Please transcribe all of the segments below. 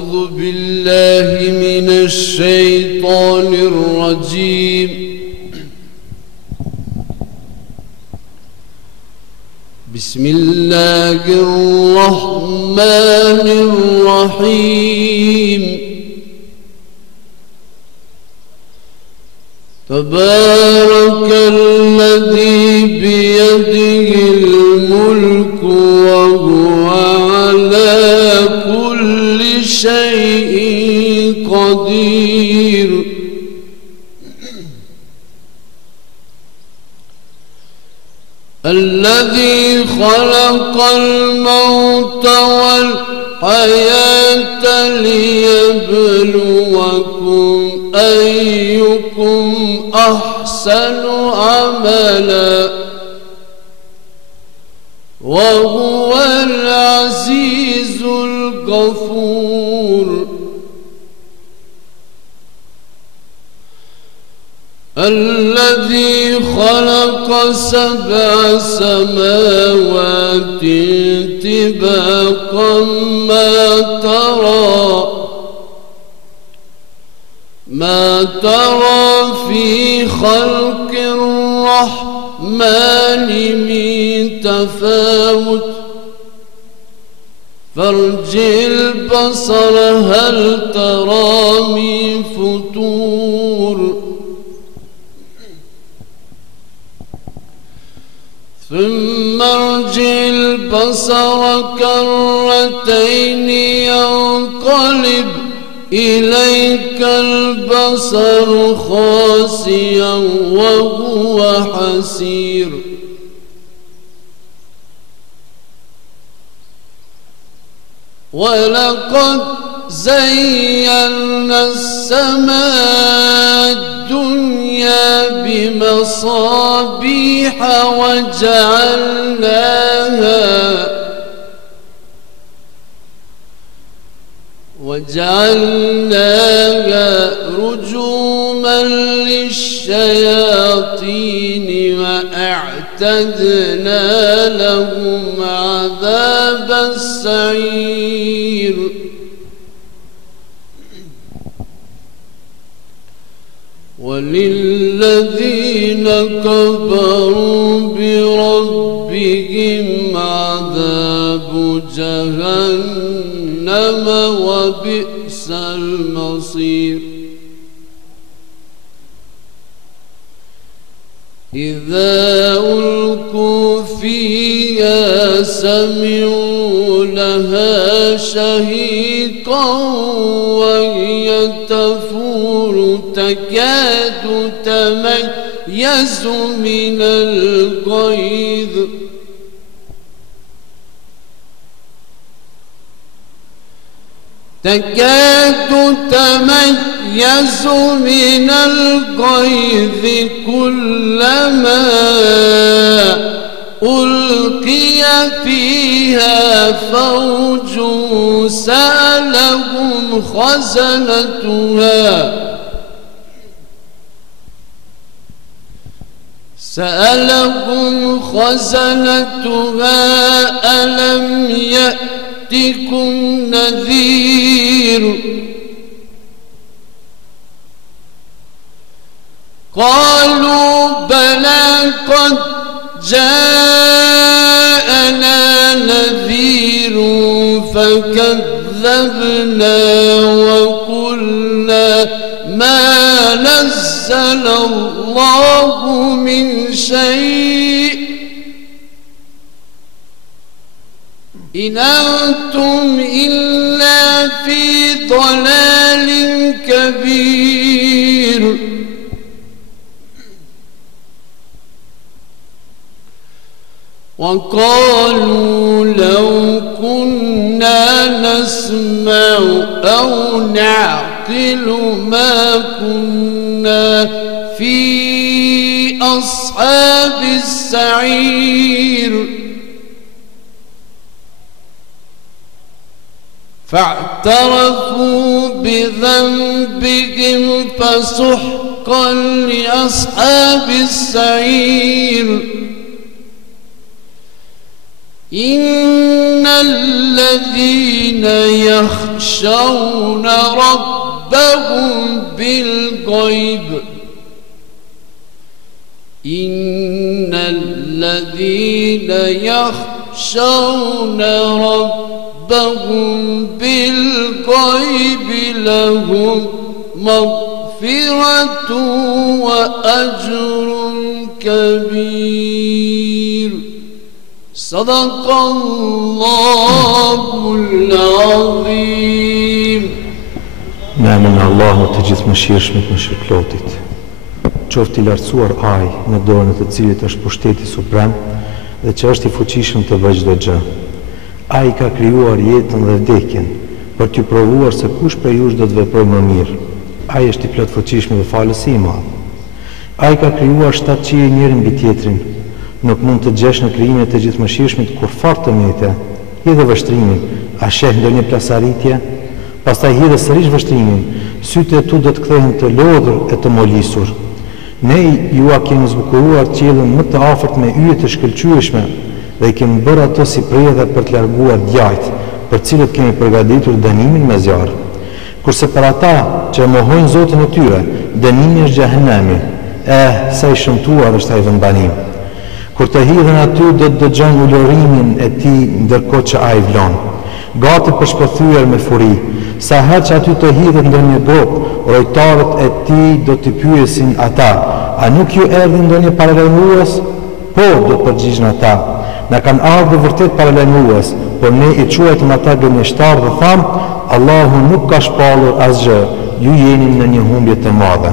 أعوذ بالله من الشيطان الرجيم. بسم الله الرحمن الرحيم. تبارك الذي بيده الملك وهو على كل شيء قدير. الذي خلق الموت والحياة ليبلوكم أيكم أحسن عملا وهو العزيز الغفور. الذي خلق 7 سماوات طباقا ما ترى في خلق الرحمن من تفاوت فارجع البصر هل ترى من فطور ثم ارجع البصر كرتين ينقلب إليك البصر خاسئا وهو حسير. ولقد زينا السماء الدنيا بمصابيح وجعلناها رجوما للشياطين وأعتدنا لهم عذاب السعير. وللذين كفروا بربهم عذاب جهنم وبئس المصير. إذا ألقوا فيها سمعوا لها شهيقا وهي تفور تكاد تميز من الغيظ من الغيظ كلما ألقي فيها فوج سألهم خزنتها ألم يأتكم نذير قالوا بلى قد جاءنا نذير فكذبنا وقلنا ما نزل الله من شيء إن أنتم إلا في ضلال كبير. وقالوا لو كنا نسمع أو نعقل ما كنا في أصحاب السعير. فاعترفوا بذنبهم فسحقا لأصحاب السعير. إن الذين يخشون ربهم بالغيب إن الذين يخشون ربهم بالغيب لهم مغفرة وأجر كبير صدق الله العظيم. Në emrin e Allahut të gjithëmëshirshmit, mëshirëplotit. Qoftë i lartësuar ai në dorën e të cilit është pushteti suprem dhe që është i fuqishëm të bëjë çdo gjë. Ai ka krijuar jetën dhe vdekjen për t'ju provuar se kush prej jush do të veprojë më mirë. Ai është i plot fuqishëm dhe falësi i madh. Ai ka krijuar 7 qiell njërin mbi tjetrin. Nuk mund të gjesh në krijimin e të gjithëmëshirshmit kur fort të mete, hidhe vështrimin, a sheh ndonjë plasarritje, pastaj hidhe sërish vështrimin, sytë e tu do të kthehen të lodhur e të molisur. Ne ju a kemi zbukuruar qiellin më të afërt me yje të shkëlqyeshme dhe i kemi bërë ato si prerë për të larguar djajt, për cilët kemi përgatitur dënimin me zjarr. Kurse për ata që mohojnë Zotin e tyre, dënimi është xhehenemi. Sa i shëmtuar është ai vendbanim. Kur të hidhen aty do të dëgjojnë ulërimin e tij ndërkohë që ai vlon. Gati për shpëthyer me furi, sa herë që aty të hidhet ndonjë grup, rojtarët e tij do t'i pyesin ata, a nuk ju erdhi ndonjë paralajmërues? Po, do të përgjigjen ata. Na kanë ardhur vërtet paralajmërues, por ne i quajtëm ata gënjeshtar dhe tham, Allahu nuk ka shpallur asgjë, ju jeni në një humbje të madhe.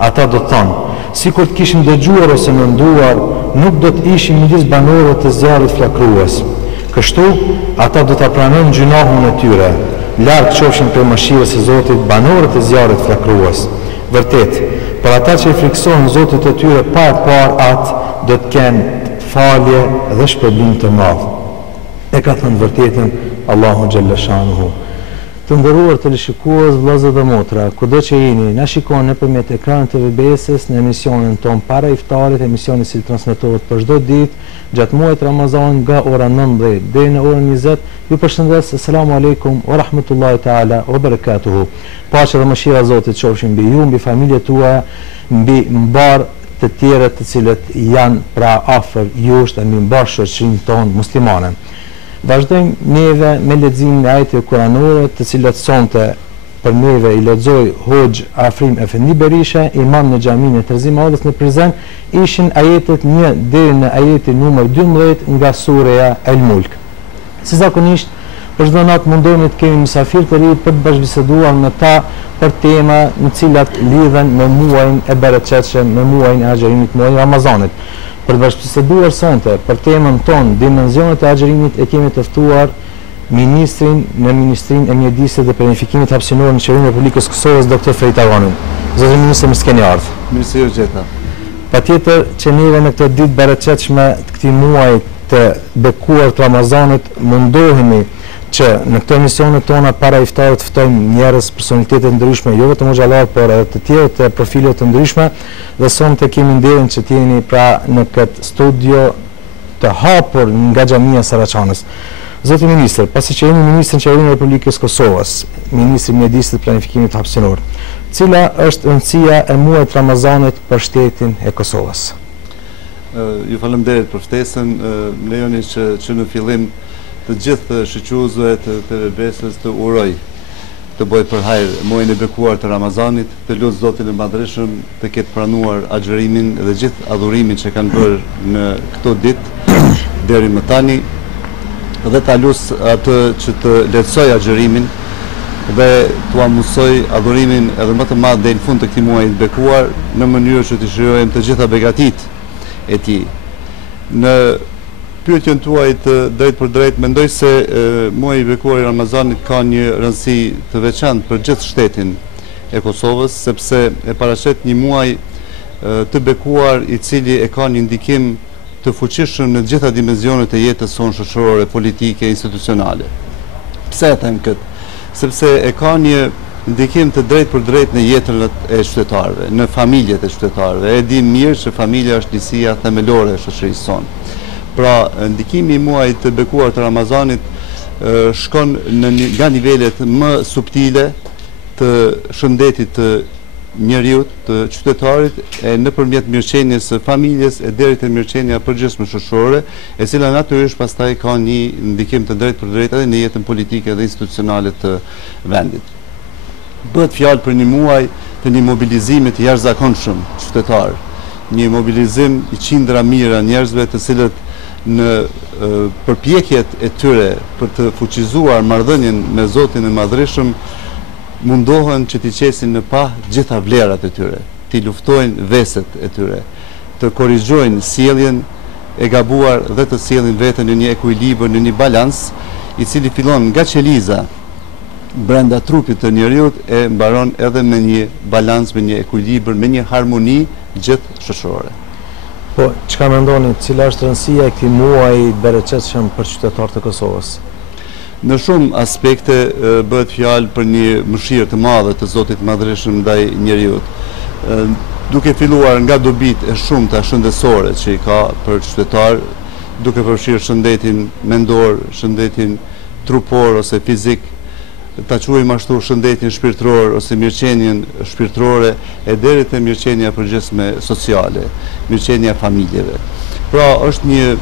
Ata do të thonë, sikur të kishim dëgjuar ose menduar, nuk do të ishim midis banorëve të zjarrit flakrues. Kështu, ata do ta pranojnë gjunahun e tyre. Larg qofshin prej mëshirës së Zotit banorët e zjarrit flakrues. Vërtet, për ata që i friksohen Zotit të tyre pa e parë atë, do të kenë falje dhe shpërblim të madh. E ka thënë vërtetën Allahu xhalla shanuhu. Të nderuar teleshikues, vëllezër dhe motra, kudo që jeni, na shikoni nëpërmjet ekranit të VBS-s në emisionin ton para iftarit, emisioni që transmetohet për çdo ditë gjatë muajit Ramazan nga ora 19 deri në orën 20. Ju përshëndes, asalamu alaykum wa rahmatullahi taala wa barakatuhu. Paqja dhe mëshira e Zotit qofshin mbi ju, mbi familjet tuaja, mbi mbar të tjerët të cilët janë pra afër jush dhe mbi mbar shoqërinë tonë muslimane. Vazhdojmë neve me leximin e ajeteve kuranore, të cilat sonte për neve i lexoi Hoxh Afrim Efendi Berisha, imam në xhaminë e Terzi Madhës në Prizren, ishin ajetet 1 deri në ajetin numër 12 nga sureja El Mulk. Si zakonisht, për çdo natë mundohemi të kemi mysafir të ri për të bashkëbiseduar me ta për tema në cilat lidhen me muajin e bereqetshëm, me muajin e agjerimit, muajin e Ramazanit. Për të bashkëbiseduar sonte për temën tonë dimensionet e agjerimit e kemi të ftuar ministrin në Ministrinë e Mjedisit dhe Planifikimit Hapësinor në Qeverinë e Republikës Kosovës, Dr. Ferit Avanin. Zoti ministër, mirë se keni ardhur. Mirë se u gjeta. Patjetër që neve në këtë ditë bereqetshme të këtij muaji të bekuar të Ramazanit mundohemi që në këto emisionet tona para iftarit ftojmë njerëz, personalitete të ndryshme, jo vetëm xhallar, por edhe të tjerë të profile të ndryshme, dhe sonte kemi nderin që të jeni pra në këtë studio të hapur nga xhamia Saraçanës. Zoti ministër, pasi që jeni ministri i Qeverinë e Republikës Kosovës, ministri i Mjedisit dhe Planifikimit Hapësinor, cila është rëndësia e muajit Ramazanit për shtetin e Kosovës? Ju falenderoj për ftesën. Lejoni që në fillim të gjithë shoqëruesve të VBS-s të uroj të bëj për hajër muajin e bekuar të Ramazanit, të lutë Zotin e Madhërisëm të ketë pranuar agjërimin dhe gjithë adhurimin që kanë bërë në këto ditë deri më tani, dhe ta lutë atë që të lehtësoj agjërimin dhe t'u mësoj adhurimin edhe më të madh deri në fund të këtij muaji të bekuar, në mënyrë që të shijojmë të gjitha begatitë e tij. Në pyetjen tuaj të drejt për drejt, mendoj se muaji i bekuar i Ramazanit ka një rëndësi të veçantë për gjithë shtetin e Kosovës, sepse e paraqet një muaj të bekuar i cili e ka një ndikim të fuqishëm në gjitha dimensionet e jetës sonë shoqërore, politike, institucionale. Pse e them këtë? Sepse e ka një ndikim të drejt për drejt në jetën e qytetarëve, në familjet e qytetarëve. E di mirë që familja është njësia themelore e shoqërisë sonë. Pra, ndikimi i muajit të bekuar të Ramazanit shkon nga nivelet më subtile të shëndetit të njeriut, të qytetarit, nëpërmjet mirëqenies së familjes e deri te mirëqenia përgjithshme shoqërore, e cila natyrisht pastaj ka një ndikim të drejtë për drejtë edhe në jetën politike dhe institucionale të vendit. Bëhet fjalë për një muaj të një mobilizimi të jashtëzakonshëm qytetar, një mobilizim i qindra mijëra njerëzve të cilët në përpjekjet e tyre për të fuqizuar marrëdhënien me Zotin e Madhërisëm mundohen që t'i qesin në pa gjitha vlerat e tyre, t'i luftojnë veset e tyre, të korrigjojnë sjelljen e gabuar dhe të sjellin veten në një ekuilibër, në një balans i cili fillon nga qeliza brenda trupit të njeriut e mbaron edhe me një balans, me një ekuilibër, me një harmoni gjithë shoqërore. Po, çka mendoni, cila është rëndësia e këtij muaji bereqetshëm për qytetarët e Kosovës? Në shumë aspekte bëhet fjalë për një mëshirë të madhe të Zotit Madhërisëm ndaj njeriut. Duke filluar nga dobit e shumta shëndetësore që i ka për qytetar, duke përfshirë shëndetin mendor, shëndetin trupor ose fizik, ta quajmë ashtu shëndetin shpirtëror ose mirëqenien shpirtërore e deri te mirëqenia përgjithshme sociale, mirëqenia familjeve. Pra, është një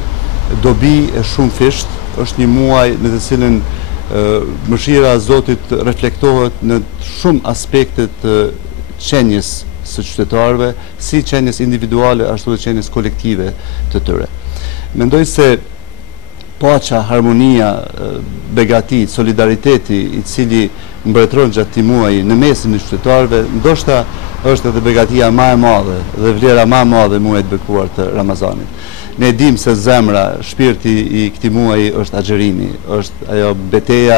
dobi e shumë fisht, është një muaj në të cilin mëshira e Zotit reflektohet në shumë aspekte të qenjes së qytetarëve, si qenjes individuale ashtu dhe qenjes kolektive të tyre. Mendoj se paqja, harmonia, begatit, solidariteti i cili mbretëron gjatë këtij muaji në mesin e qytetarëve, ndoshta është edhe begatia më e madhe dhe vlera më e madhe e muajit bekuar të Ramazanit. Ne dim se zemra, shpirti i këtij muaji është agjerimi, është ajo betejë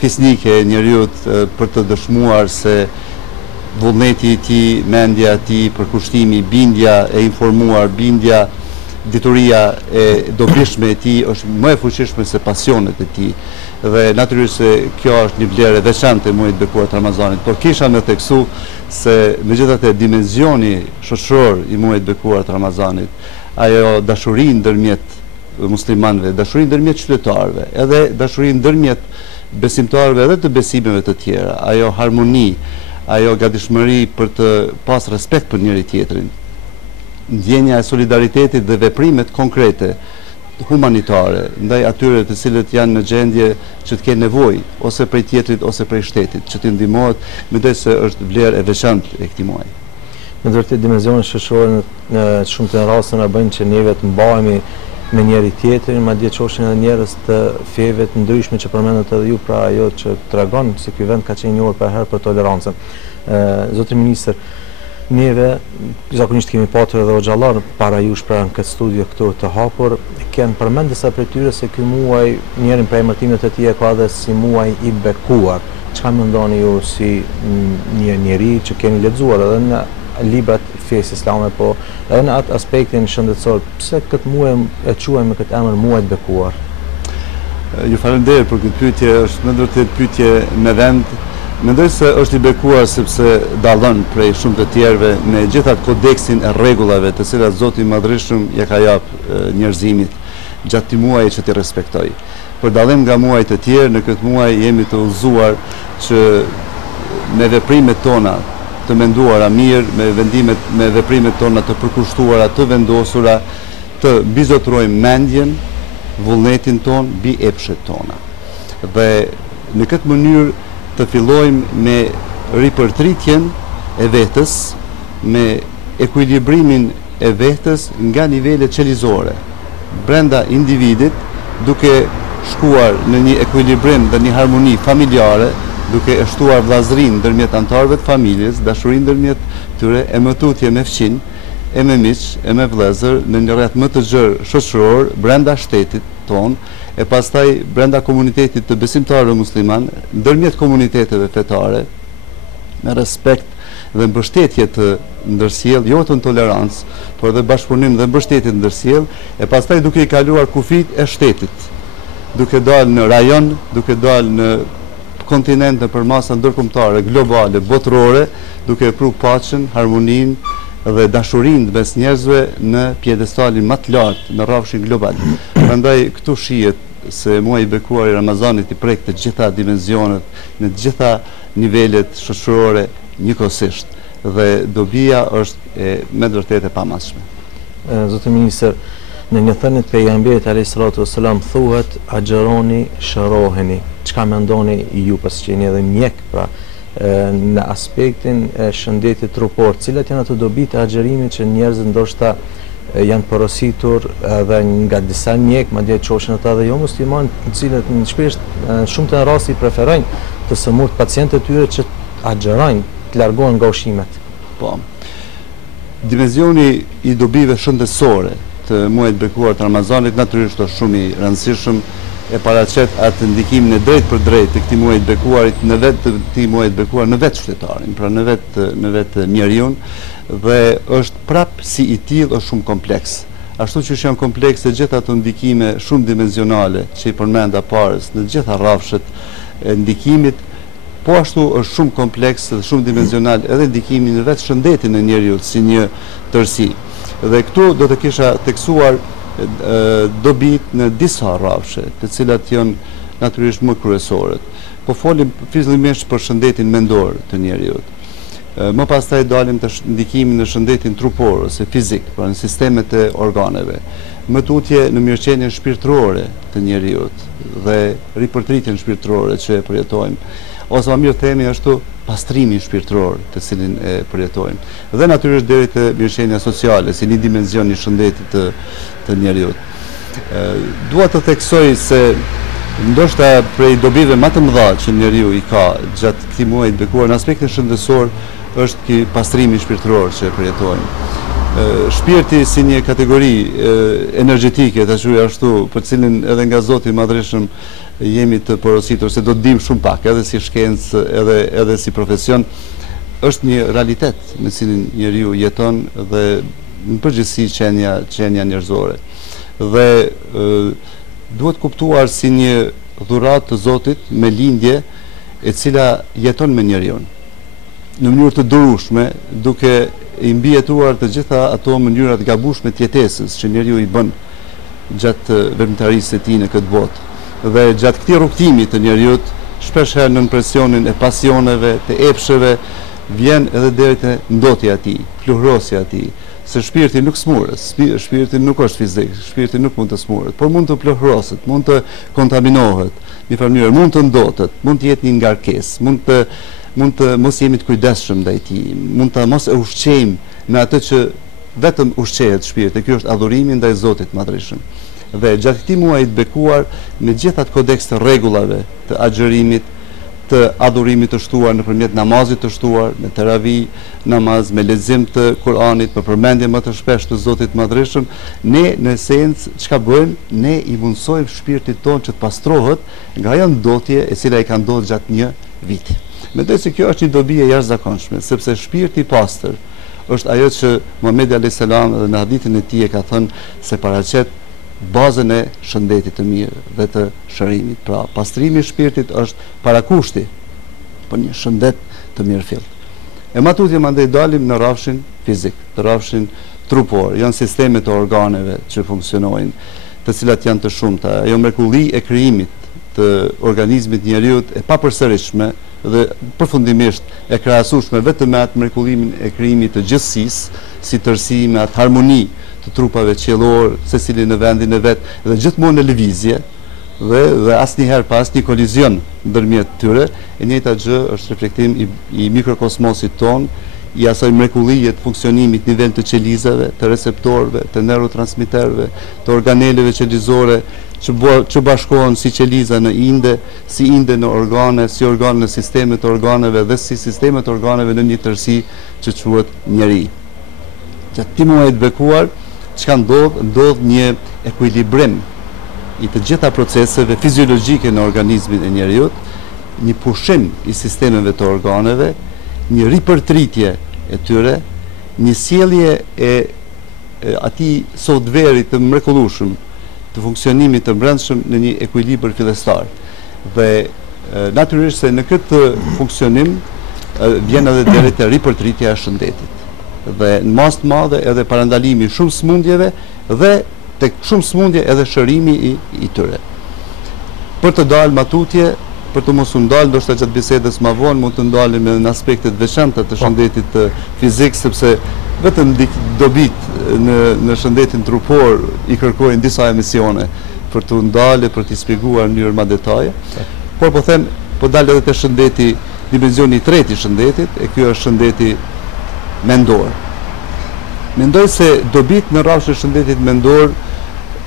fisnike e njeriut për të dëshmuar se vullneti i tij, mendja e tij, përkushtimi, bindja e informuar, bindja, dituria e dobishme e tij është më e fuqishme se pasionet e tij. Dhe natyrisht se kjo është një vlerë e veçantë e muajit bekuar të Ramazanit, por kisha me theksu se megjithatë dimensioni shoqëror i muajit bekuar të Ramazanit, ajo dashuri ndërmjet muslimanëve, dashuri ndërmjet qytetarëve, edhe dashuri ndërmjet besimtarëve edhe të besimeve të tjera, ajo harmoni, ajo gatishmëri për të pas respekt për njëri tjetrin, ndjenja e solidaritetit dhe veprimet konkrete humanitare ndaj atyre të cilët janë në gjendje që të kenë nevojë ose prej tjetrit ose prej shtetit që t'i ndihmohet, mendoj se është vlerë e veçantë e këtij muaji. Në vërtet dimensionin shoqëror në shumë të raste na bëjnë që neve të mbahemi me njëri tjetrin, madje qoshin edhe njerëz të feve të ndryshme që përmendet edhe ju, pra ajo që tregon se ky vend ka qenë njohur për herë për tolerancën. Zotri ministër, neve zakonisht kemi patur edhe xhallar para jush pra në këtë studio këtu të hapur, kanë përmend disa prej tyre se ky muaj, njërin prej emërtimet e tij ka edhe si muaj i bekuar. Çfarë mendoni ju si një njerëz që keni lexuar edhe në librat fesë islame, po edhe në atë aspektin shëndetësor, pse këtë muaj e quajmë me këtë emër muaj të bekuar? Ju falenderoj për këtë pyetje, është në vërtet pyetje me vend. Mendoj se është i bekuar sepse dallon prej shumë të tjerëve me gjithat kodeksin e rregullave të cilat Zoti i Madhërisëm ja ka jap njerëzimit gjatë këtij muaji që t'i respektoj. Për dallim nga muajt e tjerë, në këtë muaj jemi të udhëzuar që me veprimet tona të menduara mirë, me veprimet tona të përkushtuara, të vendosura, të bizotrojmë mendjen, vullnetin ton, mbi epshet tona. Dhe në këtë mënyrë të fillojmë me ripërtritjen e vetës, me ekuilibrimin e vetës nga nivelet qelizore, brenda individit, duke shkuar në një ekuilibrim dhe një harmoni familjare, duke e shtuar vllazërinë ndërmjet anëtarëve të familjes, dashurinë ndërmjet tyre, e mëtutje me fëmijë, e me miq, e me vëllezër në një rreth më të gjerë shoqëror brenda shtetit ton, e pastaj brenda komunitetit të besimtarëve musliman, ndërmjet komuniteteve fetare, me respekt dhe mbështetje të ndërsjell, jo të tolerancë, por dhe bashkëpunim dhe mbështetje të ndërsjell, e pastaj duke i kaluar kufit e shtetit, duke dalë në rajon, duke dalë në kontinent, në përmasa ndërkombëtare, globale, botërore, duke pru paqen, harmoninë dhe dashurinë mes njerëzve në pjedestalin më të lartë në rrafshin global. Prandaj këtu shihet se muaji i bekuar i Ramazanit i prek të gjitha dimensionet, në të gjitha nivelet shoqërore njëkohësisht dhe dobia është me të vërtetë e pamatshme. Zotë ministër, në një thënie të pejgamberit alayhis salatu wassalam thuhet agjeroni, shëroheni. Çka mendoni ju pasi që jeni edhe mjek, pra në aspektin e shëndetit trupor, cilat janë ato dobi të agjerimit që njerëzit ndoshta janë porositur edhe nga disa mjek, madje qoshin ata dhe jo musliman, të cilët në shpesh shumë të rasti preferojnë të sëmurt pacientët e tyre që agjerojnë, të largohen nga ushqimet. Po. Dimensioni i dobive shëndetësore të muajit bekuar të Ramazanit natyrisht është shumë i rëndësishëm, e paraqet atë ndikimin e drejt për drejt të këtij muaji të bekuarit në vetë të këtij muaji të bekuar në vetë shtetarin, pra në vetë njeriun, dhe është prapë si i tillë është shumë kompleks. Ashtu që janë komplekse gjitha ato ndikime shumë dimensionale që i përmenda parës në gjitha rrafshet e ndikimit, po ashtu është shumë kompleks dhe shumë dimensional edhe ndikimi në vetë shëndetin e njeriut si një tërësi. Dhe këtu do të kisha teksuar dobit në disa rrafshe, të cilat janë natyrisht më kryesorët. Po folim fillimisht për shëndetin mendor të njeriut. Më pastaj dalim të ndikimin në shëndetin trupor ose fizik, pra në sistemet e organeve. Më tutje në mirëqenien shpirtërore të njeriut dhe ripërtritjen shpirtërore që e përjetojmë. Ose më mirë themi ashtu pastrimi shpirtëror të cilin e përjetojmë. Dhe natyrisht deri te mirëqenia sociale, si një dimension i shëndetit të njeriut. Dua të theksoj se ndoshta prej dobive më të mëdha që njeriu i ka gjatë këtij muaji të bekuar në aspektin shëndetësor është ky pastrimi shpirtëror që e përjetojmë. Shpirti si një kategori energjetike, ta quaj ashtu, për cilin edhe nga Zoti i Madhreshëm jemi të porositur se do të dim shumë pak, edhe si shkencë, edhe si profesion, është një realitet në cilin njeriu jeton dhe në përgjithësi qenia njerëzore. Dhe duhet kuptuar si një dhuratë të Zotit me lindje e cila jeton me njeriun në mënyrë të durueshme, duke i mbijetuar të gjitha ato mënyrat gabueshme të jetesës që njeriu i bën gjatë veprimtarisë së tij në këtë botë. Dhe gjatë këtij rrugtimi të njeriut, shpesh herë nën presionin e pasioneve, të epsheve, vjen edhe deri te ndotja e tij, pluhrosja e tij. Se shpirti nuk smuret, shpirti nuk është fizik, shpirti nuk mund të smuret, por mund të plohroset, mund të kontaminohet, në një mënyrë mund të ndotet, mund të jetë një ngarkesë, mund të mos jemi të kujdesshëm ndaj tij, mund të mos e ushqejmë me atë që vetëm ushqehet shpirti. Ky është adhurimi ndaj Zotit të Madhreshëm. Dhe gjatë këtij muaji të bekuar, me gjithë atë kodeks të rregullave të agjerimit, të adhurimit të shtuar nëpërmjet namazit të shtuar, me teravi, namaz, me lexim të Kuranit, me përmendje më të shpesh të Zotit të Madhreshëm, ne në esencë çka bëjmë, ne i mundsojmë shpirtit tonë që të pastrohet nga ajo ndotje e cila i ka ndodhur gjatë një viti. Mendoj se kjo është një dobi e jashtëzakonshme, sepse shpirti i pastër është ajo që Muhamedi alayhis salam dhe në hadithin e tij e ka thënë se paraqet bazën e shëndetit të mirë dhe të shërimit. Pra, pastrimi i shpirtit është parakushti për një shëndet të mirëfillt. E matutje mandej dalim në rrafshin fizik, të rrafshin trupor, janë sistemet e organeve që funksionojnë, të cilat janë të shumta. Ajo mrekulli e krijimit të organizmit njeriut e papërsëritshme dhe përfundimisht e krahasueshme vetëm me atë mrekullimin e krijimit të gjithësisë, si tërësi me atë harmoni të trupave qiellor, secili në vendin e vet dhe gjithmonë në lëvizje dhe asnjëherë pas një kolizion ndërmjet tyre. E njëjta gjë është reflektim i mikrokosmosit ton, i asaj mrekullie të funksionimit nivel të qelizave, të receptorëve, të neurotransmiterëve, të organeleve qelizore që bashkohen si qeliza në inde, si inde në organe, si organe në sistemet të organeve dhe si sistemet të organeve në një tërësi që quhet njeri. Gjatë këtij muaji të bekuar, çka ndodh një ekuilibrim i të gjitha proceseve fiziologjike në organizmin e njeriut, një pushim i sistemeve të organeve, një ripërtritje e tyre, një sjellje e atij softverit të mrekullueshëm të funksionimit të brendshëm në një ekuilibër fillestar. Dhe natyrisht se në këtë funksionim vjen edhe deri te ripërtritja e shëndetit. Dhe në mas të madhe edhe parandalimi shumë smundjeve dhe tek shumë smundje edhe shërimi i tyre. Për të dalë matutje, për të mos u ndalë, ndoshta gjatë bisedës më vonë mund të ndalim në aspektet veçanta të shëndetit fizik, sepse vetëm dobit në shëndetin trupor i kërkojnë disa emisione për të ndalë, për të shpjeguar në mënyrë më detaje. Por po them, po dalë edhe te shëndeti, dimensioni i tretë i shëndetit, e ky është shëndeti mendor. Mendoj se dobit në rrafshin e shëndetit mendor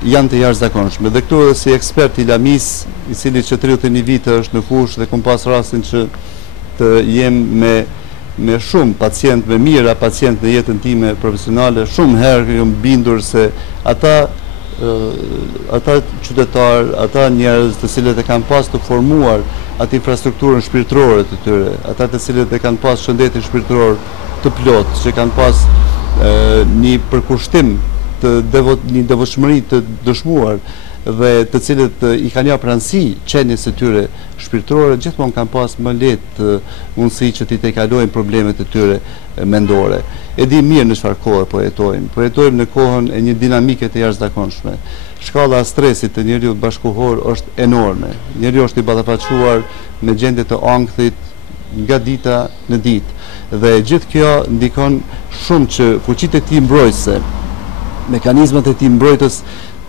janë të jashtëzakonshme. Dhe këtu edhe si ekspert i lamis, i cili që 31 vite është në fushë dhe kam pas rastin që të jem me shumë pacient, me mira pacient në jetën time profesionale, shumë herë jam bindur se ata qytetar, ata njerëz të cilët e kanë pas të formuar atë infrastrukturën shpirtërore të tyre, ata të cilët e kanë pas shëndetin shpirtëror të plot, që kanë pas një përkushtim një devotshmëri të dëshmuar dhe të cilët i kanë ja pranësi qenies së tyre shpirtërore, gjithmonë kanë pas më lehtë mundësi që t'i kalojnë problemet e tyre mendore. E di mirë në çfarë kohe po jetojmë. Po jetojmë në kohën e një dinamike të jashtëzakonshme. Shkalla e stresit të njeriut bashkëkohor është enorme. Njeriu është i ballafaqsuar me gjendje të ankthit nga dita në ditë. Dhe gjithë kjo ndikon shumë që fuqitë e tij mbrojtëse, mekanizmat e tij mbrojtës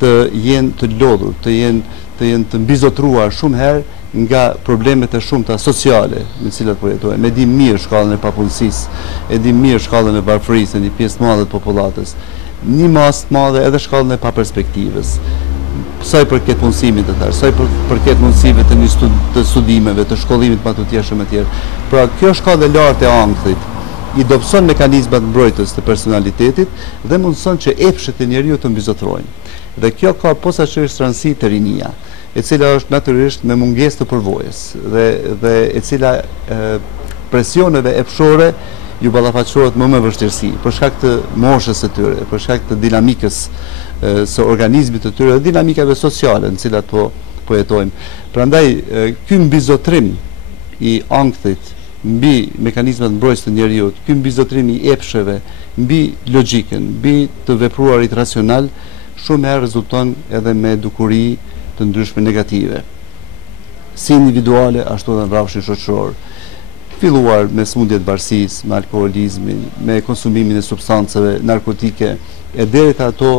të jenë të lodhur, të jenë të mbizotruar shumë herë nga problemet e shumta sociale me të cilat po jetojmë. E di mirë shkallën e papunësisë, e di mirë shkallën e varfërisë, një pjesë të madhe të popullatës, një masë të madhe edhe shkallën e paperspektivës. Sa i përket punësimit të tërë, sa i përket mundësive të studimeve, të shkollimit matutjetshëm e tjerë. Pra kjo shkallë e lartë e ankthit i dobëson mekanizmat mbrojtës të personalitetit dhe mundëson që epshet e njeriu të mbizotrojnë. Dhe kjo ka posaçërisht rëndësi te rinia, e cila është natyrisht me mungesë të përvojës dhe e cila presioneve epshore ju ballafaqohet më vështirësi për shkak të moshës së tyre, për shkak të dinamikës së organizmit të tyre dhe dinamikave sociale në cilat po jetojmë. Prandaj ky mbizotrim i ankthit mbi mekanizmat mbrojtës të njeriut, ky mbizotrim i epsheve mbi logjikën, mbi të vepruarit racional, shumë herë rezulton edhe me dukuri të ndryshme negative, si individuale ashtu edhe në rrafshin shoqëror, filluar me smundjet varësisë, me alkoolizmin, me konsumimin e substancave narkotike, e deri te ato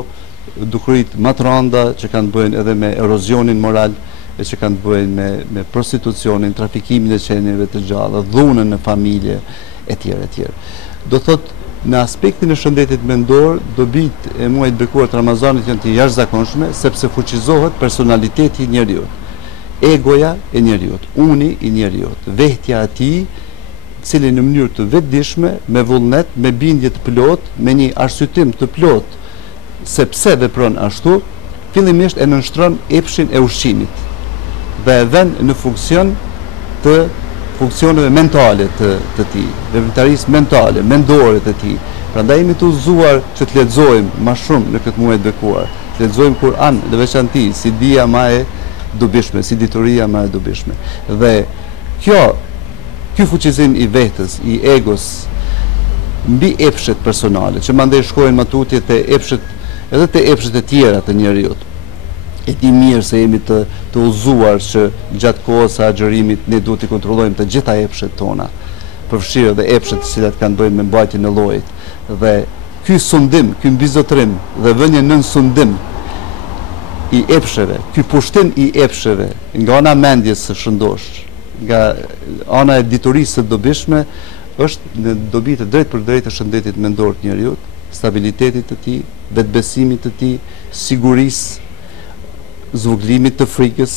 dukurit më të rënda që kanë bëjnë edhe me erozionin moral, e që kanë bëjnë me prostitucionin, trafikimin e qenieve të gjalla, dhunën në familje, etj. Do thot, në aspektin e shëndetit mendor, dobit e muajit bekuar të Ramazanit janë të jashtëzakonshme, sepse fuqizohet personaliteti i njeriut, egoja e njeriut, uni i njeriut, vehtja e tij, cili në mënyrë të vetëdijshme, me vullnet, me bindje të plot, me një arsyetim të plot, sepse vepron ashtu, fillimisht e nënshtron epshin e ushqimit dhe e vën në funksion të funksioneve mentale të tij, veprimtarisë mentale, mendore të tij. Prandaj jemi të udhëzuar që të lexojmë më shumë në këtë muaj të bekuar, të lexojmë Kur'an në veçantë, si dia më e dobishme, si dituria më e dobishme. Dhe ky fuqizim i vetes, i egos mbi epshet personale, që mandej shkojnë matutje te epshet, edhe te epshet e tjera të njeriut. E di mirë se jemi të udhëzuar që gjatë kohës së agjërimit ne duhet të kontrollojmë të gjitha epshet tona, përfshirë edhe epshet të cilat kanë bëjnë me mbajtjen e llojit. Dhe ky sundim, ky mbizotrim dhe vënje nën sundim i epsheve, ky pushtim i epsheve nga ana mendjes së shëndosh, nga ana e diturisë së dobishme, është në dobi të drejtë për drejtë të shëndetit mendor të njeriut, stabilitetit të tij, vetbesimit të tij, sigurisë, zvogëlimit të frikës,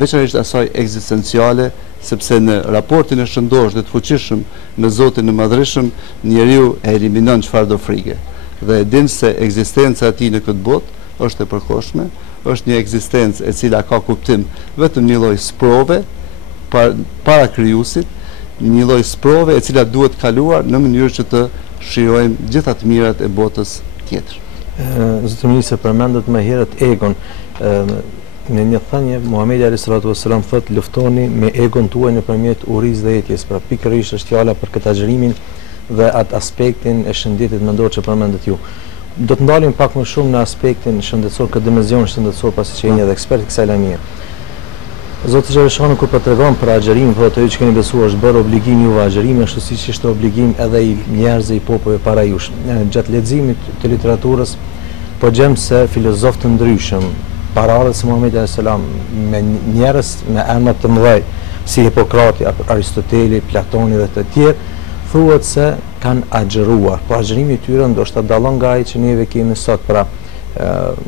veçanërisht asaj ekzistenciale, sepse në raportin e shëndosh dhe të fuqishëm me Zotin e Madhreshëm, njeriu e eliminon çfarë do frike. Dhe e din se ekzistenca e tij në këtë botë është e përkohshme, është një ekzistencë e cila ka kuptim vetëm një lloj sprove para krijuesit, një lloj sprove e cila duhet kaluar në mënyrë që të shijojmë gjitha të mirat e botës tjetër. Zotëri Ministër, përmendët më herët egon. Në një thënie Muhamedi alayhis salatu wassalam thotë luftoni me egon tuaj nëpërmjet urisë dhe etjes. Pra pikërisht është fjala për këtë agjërimin dhe atë aspektin e shëndetit mendor që përmendet ju. Do të ndalim pak më shumë në aspektin shëndetësor, këtë dimension shëndetësor, pasi që jeni edhe ekspert kësaj lajmie. Zoti Xhereshani kur po tregon për agjërimin, po ato që keni besuar është bërë obligim juve agjërimi, ashtu siç ishte obligim edhe i njerëzve, i popujve para jush. Gjatë leximit të literaturës po gjem se filozofë të ndryshëm, paraardhës së Muhamedit alayhis salam, me njerëz me emra të mëdhej, si Hipokrati, Aristoteli, Platoni dhe të tjerë, thuhet se kanë agjëruar. Po agjërimi i tyre ndoshta dallon nga ai që neve kemi sot, pra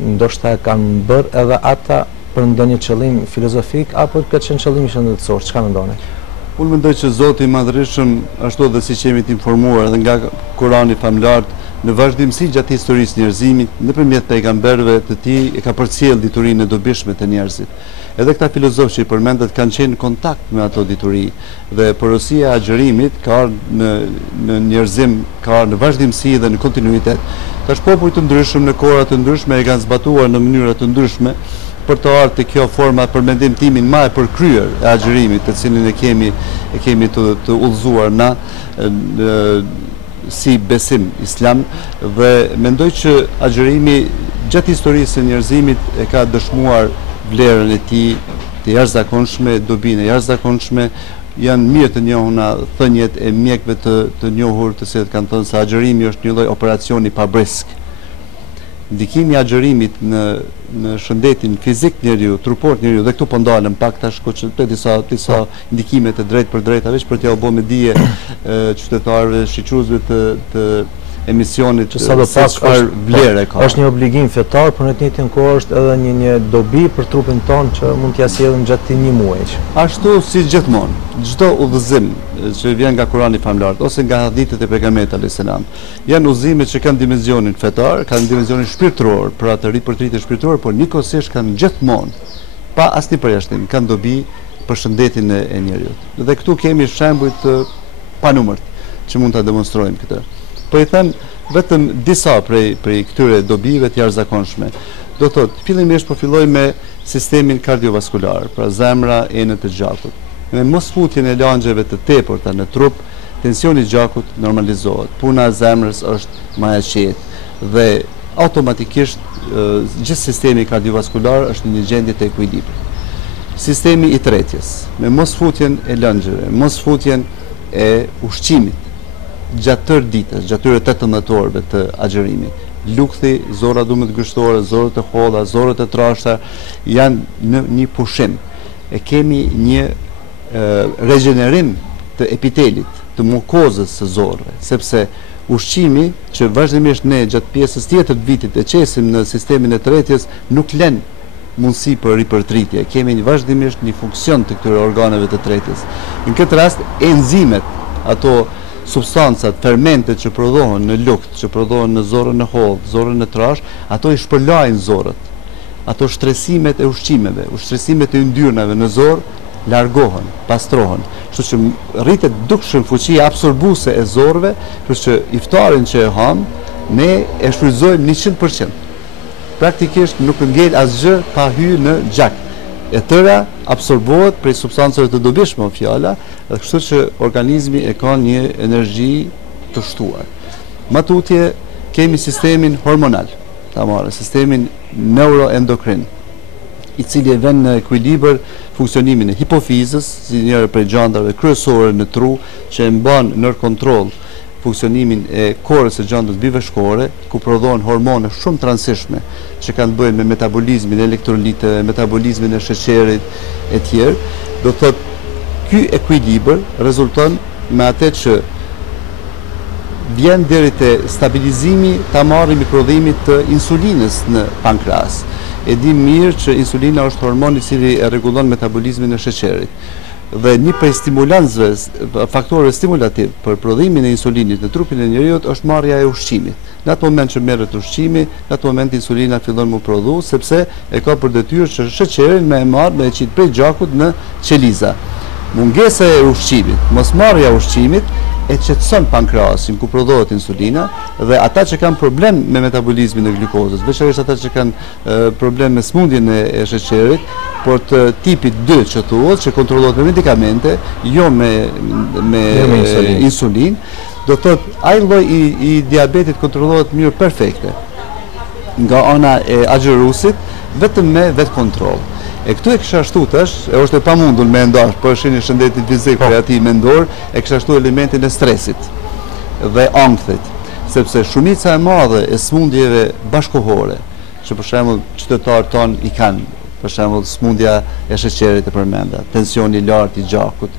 ndoshta kanë bërë edhe ata për ndonjë qëllim filozofik apo ka qenë qëllimi shëndetësor. Çka mendoni? Unë mendoj që Zoti i Madhërisëm, ashtu edhe siç jemi të informuar edhe nga Kurani famlar, në vazhdimsi gjatë historisë njerëzimit, nëpërmjet pejgamberëve të tij e ka përcjell diturinë e dobishme të njerëzit. Edhe këta filozofë që i përmendet kanë qenë në kontakt me ato dituri dhe porosia e agjërimit ka ardhur në njerëzim, ka ardhur në vazhdimsi dhe në kontinuitet. Tash popull të ndryshëm në kohra të ndryshme e kanë zbatuar në mënyra të ndryshme për të ardhur te kjo forma për mendim timin më e përkryer e agjërimit, të cilin e kemi të udhëzuar na si besim islam, dhe mendoj që agjërimi gjatë historisë së njerëzimit e ka dëshmuar vlerën e tij të jashtëzakonshme, dobinë e jashtëzakonshme. Janë mirë të njohuna thënjet e mjekëve të njohur, të cilët kanë thënë se agjërimi është një lloj operacioni pabrisk. Ndikimi i agjërimit në shëndetin fizik njeriu, trupor njeriu, dhe këtu po ndalem pak tash disa ndikime të drejtë për drejtë, veç për t'ia u bë me dije qytetarëve, shiquzëve të emisionit që sa do pas vlerë ka. Është një obligim fetar, por në të njëjtën kohë është edhe një dobi për trupin ton që mund t'ia sjellim gjatë një muaji. Ashtu si gjithmonë, çdo udhëzim që vjen nga Kurani famlar ose nga hadithet e pejgamberit alayhis salam, janë udhëzime që kanë dimensionin fetar, kanë dimensionin shpirtëror, për atë ripërtritje shpirtërore, por njëkohësisht kanë gjithmonë pa asnjë përjashtim, kanë dobi për shëndetin e njeriu. Dhe këtu kemi shembuj të panumërt që mund ta demonstrojmë këtë. Po i them vetëm disa prej këtyre dobive të jashtëzakonshme. Do thotë, fillimisht po filloj me sistemin kardiovaskular, pra zemra, enët e gjakut. Me mosfutjen e langjeve të tepërta në trup, tensioni i gjakut normalizohet. Puna e zemrës është më e qetë dhe automatikisht gjithë sistemi kardiovaskular është në një gjendje të ekuilibrit. Sistemi i tretjes, me mosfutjen e langjeve, mosfutjen e ushqimit gjatë tërë ditës, gjatë tyre 18 orëve të agjërimit. Lukthi, zora dumet gështore, zorët e holla, zorët e trashta janë në një pushim. E kemi një regenerim të epitelit, të mukozës së zorëve, sepse ushqimi që vazhdimisht ne gjatë pjesës tjetër të vitit e qesim në sistemin e tretjes nuk lën mundësi për ripërtritje. Kemi vazhdimisht një funksion të këtyre organeve të tretjes. Në këtë rast, enzimet, ato substancat, fermentet që prodhohen në lukt, që prodhohen në zorën e hollë, zorën e trash, ato i shpërlajnë zorët. Ato shtresimet e ushqimeve, shtresimet e yndyrnave në zorë largohen, pastrohen. Kështu që rritet dukshëm fuqia absorbuese e zorëve, kështu që iftarin që e ham, ne e shfrytëzojmë 100%. Praktikisht nuk ngel asgjë pa hyrë në gjak. E tëra absorbohet prej substancave të dobishme fjala, dhe kështu që organizmi e ka një energji të shtuar. Matutje kemi sistemin hormonal, sistemin neuroendokrin, i cili e vën në ekuilibër funksionimin e hipofizës, si njëra prej gjandarve kryesore në tru, që e mban në kontroll funksionimin e korës së gjandës biveshkore, ku prodhohen hormone shumë transishme që kanë të bëjnë me metabolizmin e elektrolitëve, metabolizmin e sheqerit e tjerë. Do thotë, ky ekuilibër rezulton me atë që vjen deri te stabilizimi tamam i prodhimit të insulinës në pankreas. E di mirë që insulina është hormon i cili e rregullon metabolizmin e sheqerit. Dhe një prej stimulansëve, faktorëve stimulativ për prodhimin e insulinit në trupin e njeriut është marrja e ushqimit. Në atë moment që merret ushqimi, në atë moment insulina fillon mu prodhu, sepse e ka për detyrë që sheqerin me e marrë me e qitë prej gjakut në qeliza. Mungesa e ushqimit, mosmarrja e ushqimit e qetëson pankreasin ku prodhohet insulina, dhe ata që kanë problem me metabolizmin e glukozës, veçanërisht ata që kanë problem me smundjen e sheqerit, por të tipit 2 që thuhet, që kontrollohet me medikamente, jo me insulin, Do të thotë, ai lloj i diabetit kontrollohet mirë perfekte nga ana e agjërusit, vetëm me vetë kontroll. E këtu e kisha shtu tash, është e pamundur me ndash, po shihni shëndetin fizik për ati mendor, e kisha shtu elementin e stresit dhe ankthit, sepse shumica e madhe e smundjeve bashkohore, që për shembull qytetarët tonë i kanë, për shembull smundja e sheqerit e përmenda, tensioni i lartë i gjakut,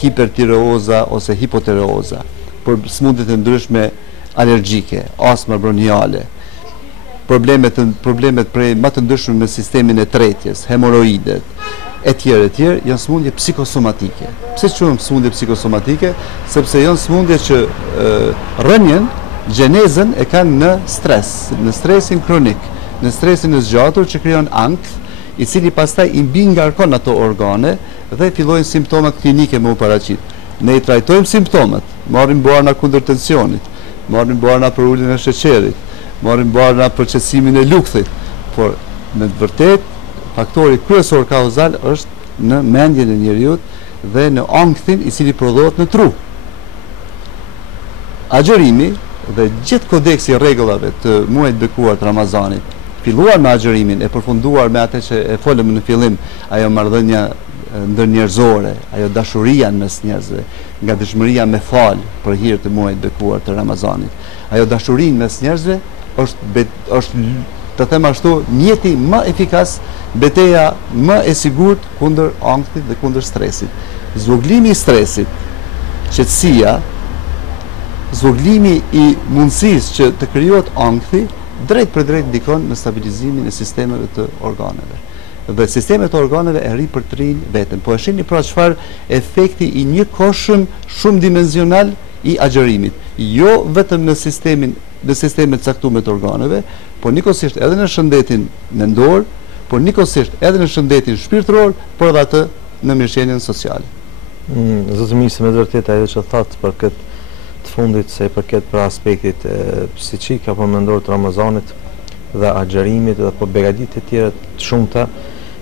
hipertireoza ose hipotireoza, për smundjet e ndryshme alergjike, astma bronhiale, problemet prej më të ndryshme me sistemin e tretjes, hemoroidet, etj. Janë smundje psikosomatike. Pse quhen smundje psikosomatike? Sepse janë smundje që rënjen, gjenezën e kanë në stres, në stresin kronik, në stresin e zgjatur që krijon ankth, i cili pastaj i mbi ngarkon ato organe dhe fillojnë simptomat klinike me u paraqit. Ne i trajtojmë simptomat, marrim barna kundër tensionit, marrim barna për uljen e sheqerit, marrim barna për qetësimin e lukthit, por në të vërtet faktori kryesor kauzal është në mendjen e njeriut dhe në ankthin i cili prodhohet në tru. Agjërimi dhe gjithë kodeksi rregullave të muajit bekuar të Ramazanit, filluar me agjërimin e përfunduar me atë që e folëm në fillim, ajo marrëdhënia ndërnjerëzore, ajo dashuria mes njerëzve, nga dëshmëria me fal për hir të muajit bekuar të Ramazanit. Ajo dashurinë mes njerëzve është të them ashtu mjeti më efikas, betejë më e sigurt kundër ankthit dhe kundër stresit. Zvoglimi i stresit, qetësia, zvoglimi i mundësisë që të krijohet ankthi drejt për drejt ndikon në stabilizimin e sistemeve të organeve. Dhe sistemet e organeve e ripërtrin veten. Po e shihni pra çfarë efekti i një koshëm shumë dimensional i agjërimit. Jo vetëm në sistemet caktuar të organeve, por nikosisht edhe në shëndetin mendor, por nikosisht edhe në shëndetin shpirtëror, por edhe atë në mirëqenien sociale. Zotë Misi, me vërtet ajo që thatë për këtë të fundit se përket për aspektit psiqik apo mendor të Ramazanit dhe agjërimit dhe po begadit e tjera të shumta,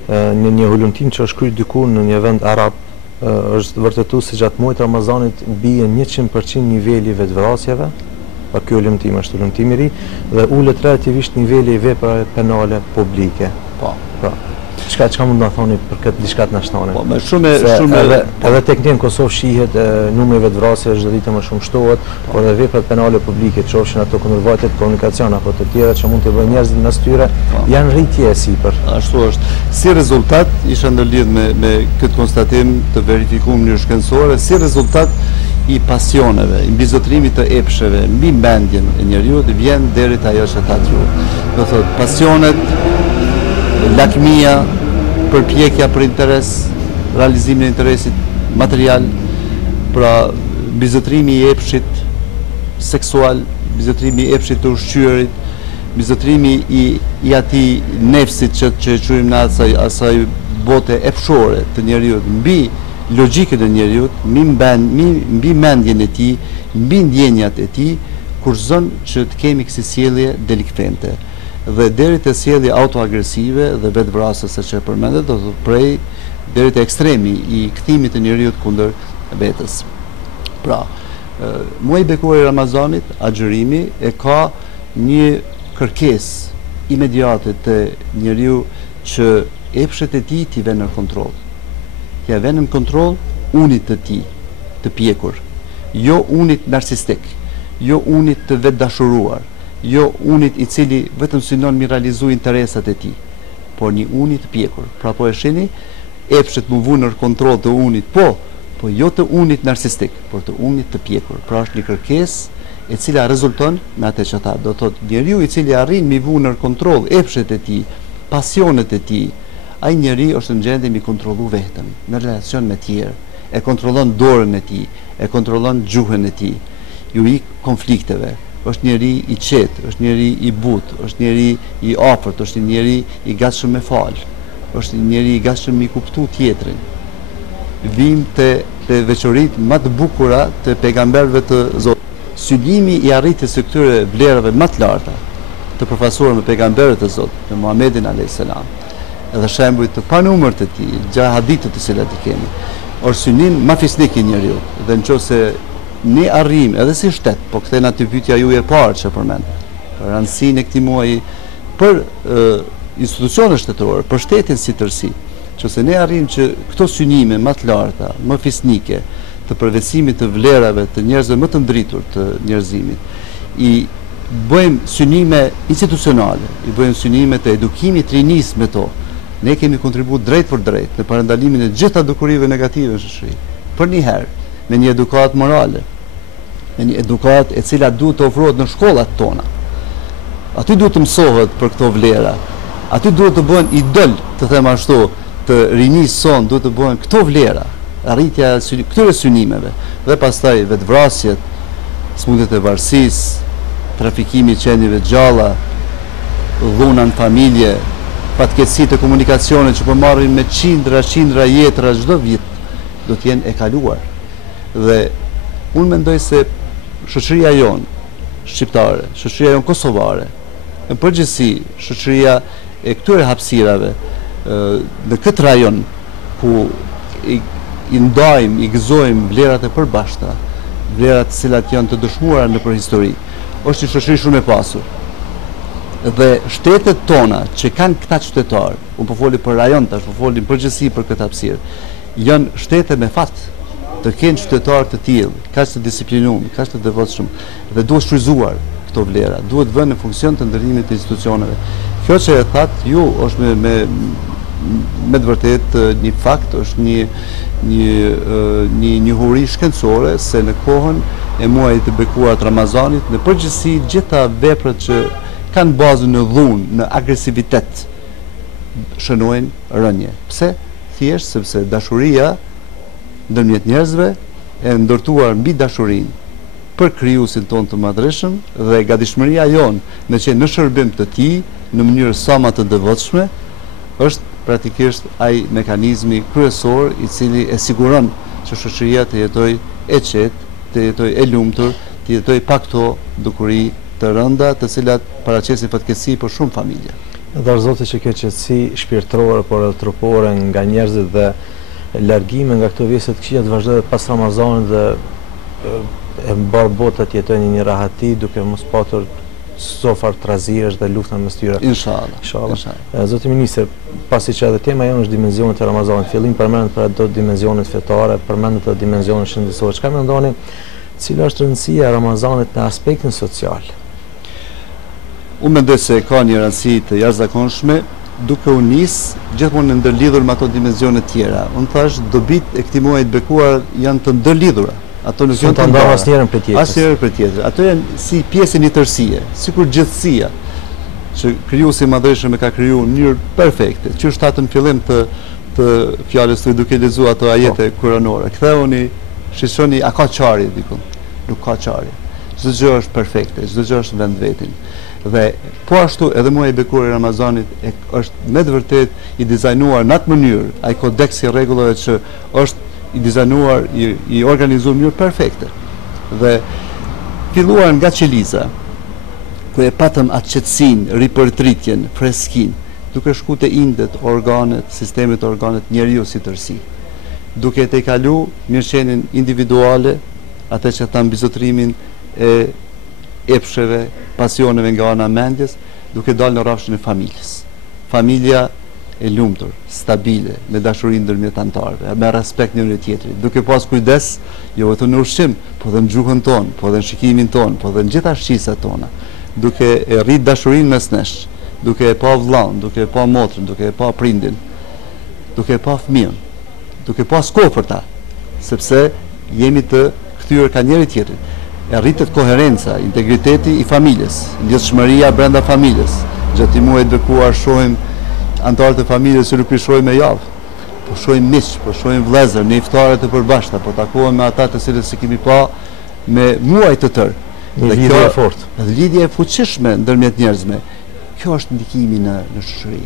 në një hulumtim që është kryer diku në një vend arab, është vërtetuar se gjatë muajit Ramazanit bie 100% niveli i vetvrasjeve, pa ky hulumtim është hulumtim i ri dhe ulet relativisht niveli i veprave penale publike. Po. Çka mund ta thoni për këtë diçka të nashtone? Po, me shumë edhe tek ne në Kosovë shihet numri i vetvrasjeve çdo ditë më shumë shtohet, por edhe veprat penale publike, qofshin ato kundërvajtje të komunikacion apo të tjera që mund të bëjnë njerëzit në tyre, janë rritje e sipër. Ashtu është. Si rezultat, isha ndërlidh me këtë konstatim të verifikuar në mënyrë shkencore, si rezultat i pasioneve, i mbizotrimit të epsheve, mbi mendjen e njeriu vjen deri te ajo që ta thuaj. Do thotë pasionet, lakmia, përpjekja për interes, realizimin e interesit material, pra bizotrimi i epshit seksual, bizotrimi i epshit të ushqyerit, bizotrimi i atij nefsit që quajmë ne asaj bote epshore të njeriu, mbi logjikën e njeriu, mbi mendjen e tij, mbi ndjenjat e tij, kurzon që të kemi kësi sjellje delikvente dhe deri te sjellje autoagresive dhe vetvrasëse që përmendet, do të prej deri te ekstremi i kthimit të njeriu kundër vetes. Pra, muaji bekuar i Ramazanit, agjërimi e ka një kërkesë imediate te njeriu që epshet e tij t'i vënë në kontroll. T'i vënë në kontroll unit të tij, të pjekur, jo unit narsistik, jo unit të vetdashuruar, jo unit i cili vetëm synon mi realizu interesat e tij, por një unit të pjekur. Pra po e shihni, epshet mu vu në kontroll të unit, po jo të unit narsistik, por të unit të pjekur. Pra është një kërkesë e cila rezulton në atë që tha. Do thotë njeriu i cili arrin mi vu në kontroll epshet e tij, pasionet e tij, ai njeri është në gjendje mi kontrollu veten në relacion me tjerë, e kontrollon dorën e tij, e kontrollon gjuhën e tij, ju i konflikteve. Është njeri i qetë, është njeri i butë, është njeri i afërt, është njeri i gatshëm me falë, është njeri i gatshëm me kuptu tjetrin. Vim te veçoritë më të bukura të pejgamberëve të Zotit. Synimi i arritjes së këtyre vlerave më të larta të përfaqësuara me pejgamberët e Zotit, me Muhamedit alayhis salam, edhe shembujt të panumër të tij, gjatë hadithit të cilat i kemi, është synim më fisnik i njeriu. Dhe nëse ne arrim edhe si shtet, po kthena ty pyetja ju e parë që përmend, për rëndësinë e këtij muaji për institucionet shtetërore, për shtetin si tërësi, që se ne arrim që këto synime më të larta, më fisnike, të përveçimit të vlerave të njerëzve më të ndritur të njerëzimit, i bëjmë synime institucionale, i bëjmë synime të edukimit të rinis me to. Ne kemi kontribuar drejt për drejt në parandalimin e gjitha dukurive negative në shoqëri. Për një herë, me një edukat morale, me një edukat e cila duhet të ofrohet në shkollat tona. Aty duhet të mësohet për këto vlera, aty duhet të bëhen idol, të them ashtu, të rinisë son, duhet të bëhen këto vlera, arritja këtyre synimeve, dhe pastaj vetvrasjet, smundjet e varësisë, trafikimi i qenieve gjalla, dhuna në familje, fatkeqësitë e komunikacionit që përmarrin me qindra jetra çdo vit, do të jenë e kaluar. Dhe unë mendoj se shoqëria jonë shqiptare, shoqëria jonë kosovare, në përgjithësi shoqëria e këtyre hapësirave në këtë rajon ku i ndajmë, i gëzojmë vlerat e përbashkëta, vlerat të cilat janë të dëshmuara nëpër histori, është një shoqëri shumë e pasur. Dhe shtetet tona që kanë këta qytetarë, unë po foli për rajon tash, po foli përgjithësi për këtë hapësirë, janë shtete me fat të kenë qytetarë të tillë, kaq të disiplinuar, kaq të devotshëm, dhe duhet shfryzuar këto vlera, duhet vënë në funksion të ndërrimit të institucioneve. Kjo që e thatë ju është me të vërtet një fakt, është një njohuri shkencore se në kohën e muajit të bekuar të Ramazanit, në përgjithësi gjitha veprat që kanë bazën në dhunë, në agresivitet, shënojnë rënje. Pse? Thjesht sepse dashuria ndërmjet njerëzve e ndërtuar mbi dashurinë për krijuesin tonë të madhreshëm dhe gatishmëria jonë në qenë në shërbim të tij në mënyrë sa më të devotshme është praktikisht ai mekanizmi kryesor i cili e siguron që shoqëria të jetojë e qetë, të jetojë e lumtur, të jetojë pa këto dukuri të rënda, të cilat paraqesin fatkeqësi për shumë familje. Dhe zote që kjo qetësi shpirtërore por edhe trupore nga njerëzit dhe largime nga këto vese të këqija të vazhdojë pas Ramazanit dhe e mbar bota të jetojnë një rahati duke mos patur sofar traziesh dhe lufta mes tyre. Inshallah. Zoti ministër, pasi që edhe tema jonë është dimenzionet e Ramazanit, fillim përmendet për ato dimenzionet fetare, përmendet edhe dimenzionet shëndetësore. Çka mendoni, cila është rëndësia e Ramazanit në aspektin social? Unë mendoj se ka një rëndësi të jashtëzakonshme duke u nisë gjithmonë ndërlidhur me ato dimensione tjera. Unë thash dobit e këtij muaji të bekuar janë të ndërlidhura. Ato nuk janë të ndar asnjëherë për tjetrën. Asnjëherë për tjetrën. Ato janë si pjesë e një tërësie, sikur gjithësia që krijuesi i madhreshëm e ka krijuar në mënyrë perfekte. Që shtatën në fillim të fjalës së duke lexuar ato ajete kuranore. Ktheuni, shishoni, a ka çarje diku? Nuk ka çarje. Çdo gjë është perfekte, çdo gjë është në vend vetin. Dhe po ashtu edhe muaji i bekuar i Ramazanit është me të vërtetë i dizajnuar në atë mënyrë, ai kodeks i rregullave që është i dizajnuar, i organizuar në mënyrë perfekte. Dhe filluar nga qeliza, ku e patëm atë qetësinë, ripërtritjen, freskinë, duke shku te indet, organet, sistemet organet njeriu si tërësi. Duke te kalu mirëqenien individuale, atë që thamë bizotrimin e epsheve, pasioneve nga ana mendjes, duke dalë në rrafshin e familjes. Familja e lumtur, stabile, me dashuri ndërmjet anëtarëve, me respekt njëri tjetrit, duke pas kujdes, jo vetëm në ushqim, po dhe në gjuhën tonë, po dhe në shikimin tonë, po dhe në gjitha shqisat tona, duke e rrit dashurinë mes nesh, duke e pa vllaun, duke e pa motrën, duke e pa prindin, duke e pa fëmijën, duke pas kohë për ta, sepse jemi të kthyer ka njëri tjetrit. E rritet koherenca, integriteti i familjes, lidhshmëria brenda familjes. Gjatë muajit të bekuar shohim anëtarët e familjes që nuk i shohim me javë, po shohim miq, po shohim vëllezër në iftare të përbashkëta, po takohem me ata të cilët si kemi pa me muaj të tërë. Një lidhje e fortë. Lidhje e fuqishme ndërmjet njerëzve. Kjo është ndikimi në shoqëri.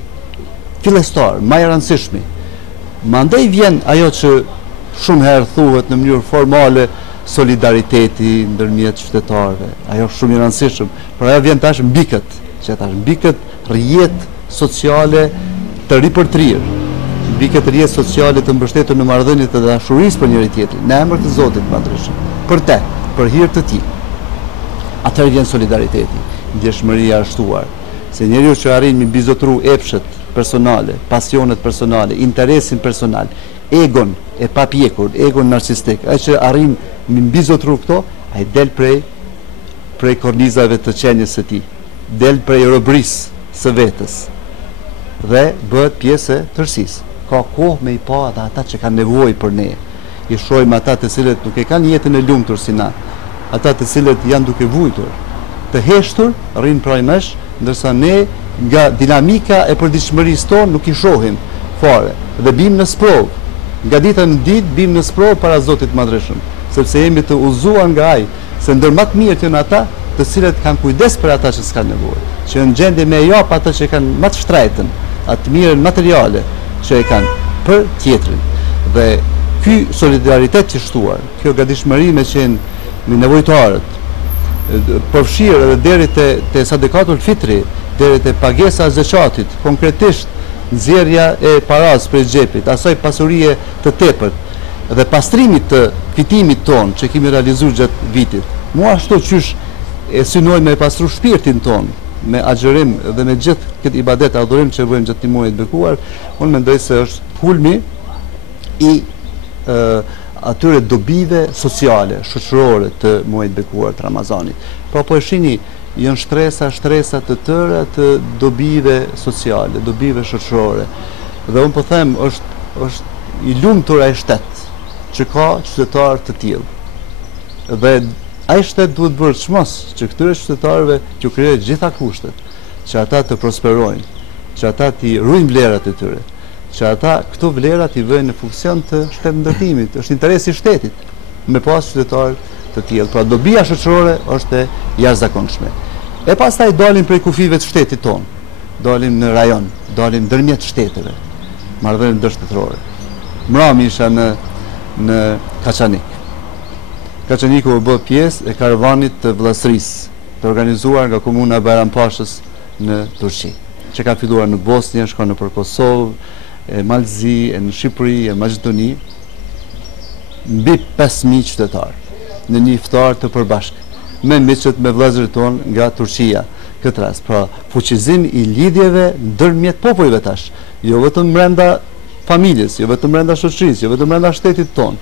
Fillestar, më i rëndësishmi. Mandej vjen ajo që shumë herë thuhet në mënyrë formale, solidariteti ndërmjet qytetarëve. Ajo është shumë i rëndësishëm, por ajo vjen tash mbi këtë, që tash mbi këtë rrjet sociale të ripërtrirë, mbi këtë rrjet sociale të mbështetur në marrëdhënie të dashurisë për njëri tjetrin, në emër të Zotit madhreshëm. Për te, për hir të tij. Atëherë vjen solidariteti, ndjeshmëria e arshtuar, se njeriu që arrin mi bizotru epshet personale, pasionet personale, interesin personal, egon e papjekur, egon narcistik, ai që arrin mi bizotru këto, ai del prej kornizave të qenjes së tij, del prej robërisë së vetës dhe bëhet pjesë e tërësisë. Ka kohë me i pa edhe ata që kanë nevojë për ne. I shohim ata të cilët nuk e kanë jetën e lumtur si na, ata të cilët janë duke vujtur, të heshtur, rrinë pranë nesh, ndërsa ne nga dinamika e përditshmërisë tonë nuk i shohim fare dhe bim në sprovë. Nga dita në ditë bim në sprovë para Zotit Madhreshëm, sepse jemi të udhëzuar nga ai se ndër më të mirët janë ata të cilët kanë kujdes për ata që s'kan nevojë, që janë gjendje me jap ata që kanë më të shtrejtën, atë mirën materiale që e kanë për tjetrin. Dhe ky solidaritet që shtuar, kjo gatishmëri me qenë me nevojtarët, përfshirë edhe deri te sadekatul fitri, deri te pagesa e zakatit, konkretisht nxjerrja e paras për xhepit, asaj pasurie të tepërt dhe pastrimit të fitimit ton që kemi realizuar gjatë vitit. Mua ashtu qysh e synoj me pastru shpirtin ton, me agjerim dhe me gjithë këtë ibadet, adhurim që bëjmë gjatë muajit bekuar, unë mendoj se është kulmi i atyre dobive sociale, shoqërore të muajit bekuar të Ramazanit. Po e shihni, janë shtresa të tëra të dobive sociale, dobive shoqërore. Dhe unë po them, është i lumtur ai shtet që ka qytetar të tillë. Dhe ai shtet duhet bërë çmos që këtyre qytetarëve t'u krijohet gjitha kushtet që ata të prosperojnë, që ata t'i ruajnë vlerat e tyre, që ata këto vlera t'i vëjnë në funksion të shtetëndërtimit. Është interesi i shtetit me pas qytetar të tillë. Pra dobia shoqërore është e jashtëzakonshme. E pastaj dalim prej kufive të shtetit ton, dalim në rajon, dalim ndërmjet shteteve, marrëdhënie ndërshtetërore. Mbrëmë isha në Kaçanik. Kaçaniku u bë pjesë e karavanit të vllazërisë, të organizuar nga komuna e Bayrampashës në Turqi, që ka filluar në Bosnjë, shkon nëpër Kosovë, e Malzi, e në Shqipëri, e Maqedoni, mbi 5.000 qytetarë në një iftar të përbashkë, me miqët, me vëllezërit tonë nga Turqia këtë rast. Pra, fuqizim i lidhjeve ndërmjet popujve tash, jo vetëm brenda familjes, jo vetëm brenda shoqërisë, jo vetëm brenda shtetit tonë,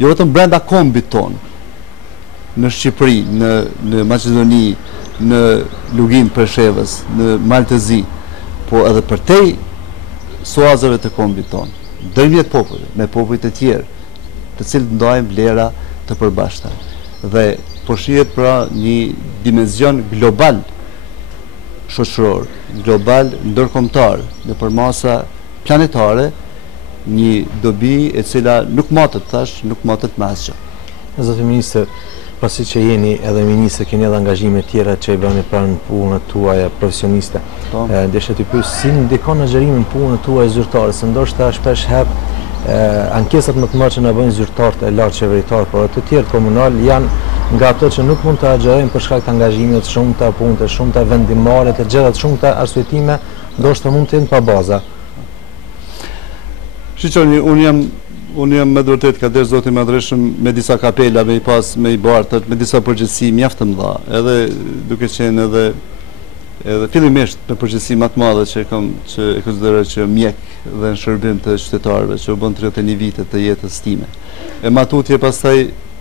jo vetëm brenda kombit tonë, në Shqipëri, në Maqedoni, në Lugim Preshevës, në Maltezi, po edhe përtej suazave të kombit tonë, ndërmjet popujve, me popujt e tjerë, të cilët ndajmë vlera të përbashkëta. Dhe po shihet pra një dimension global shoqëror, global ndërkombëtar, nëpër masa planetare, një dobi e cila nuk matet tash, nuk matet me asgjë. Zoti ministër, pasi që jeni edhe ministër, keni edhe angazhime tjera që i bëni pranë punët tuaja profesioniste. Desha t'ju pyes si ndikon agjerimin punët tuaj zyrtare, se ndoshta shpesh ankesat më të mëdha që na bëjnë zyrtarët e lartë qeveritar, por të tjerë komunal janë nga ato që nuk mund të agjerojnë për shkak të angazhimeve të shumta, punëve të shumta, vendimare të gjëra të shumta, arsyetime ndoshta mund të jenë pa baza. Shiqoni, unë jam me vërtet ka der Zoti Madhreshëm me disa kapela, me i bartët, me disa përgjegjësi mjaft të mëdha, edhe duke qenë edhe fillimisht me përgjegjësi më të madhe që e konsideroj që mjek dhe në shërbim të qytetarëve, që u bën 31 vite të jetës time. E matutje pastaj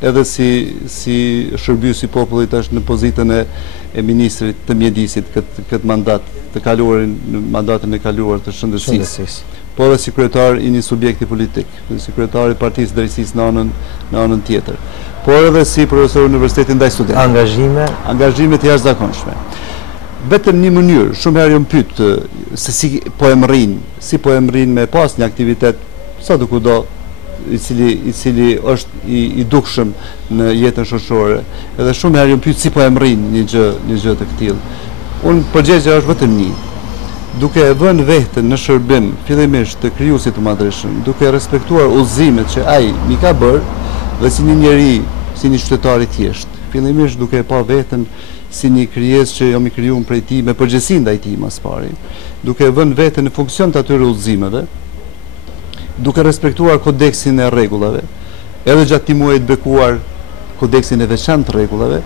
edhe si shërbyes i popullit është në pozitën e ministrit të mjedisit këtë mandat të kaluarin, në mandatin e kaluar të shëndetësisë. Po edhe si kryetar i një subjekti politik, si kryetar i Partisë Drejtësisë në anën tjetër, por edhe si profesor universiteti ndaj studentëve. Angazhime të jashtëzakonshme. Vetëm një mënyrë, shumë herë jam pyet se si po e mrrin me pas një aktivitet sa do kudo i cili është i dukshëm në jetën shoqërore. Edhe shumë herë jam pyet si po e mrrin një gjë të tillë. Unë përgjigjja është vetëm një. Duke e vënë veten në shërbim fillimisht të krijuesit të Madhreshëm, duke respektuar udhëzimet që ai mi ka bërë dhe si një njeri, si një qytetar i thjeshtë, fillimisht duke e pa veten si një krijesë që jam i krijuar prej tij me përgjegjësi ndaj tij më së pari, duke e vënë veten në funksion të atyre udhëzimeve, duke respektuar kodeksin e rregullave, edhe gjatë muajit bekuar kodeksin e veçantë të rregullave,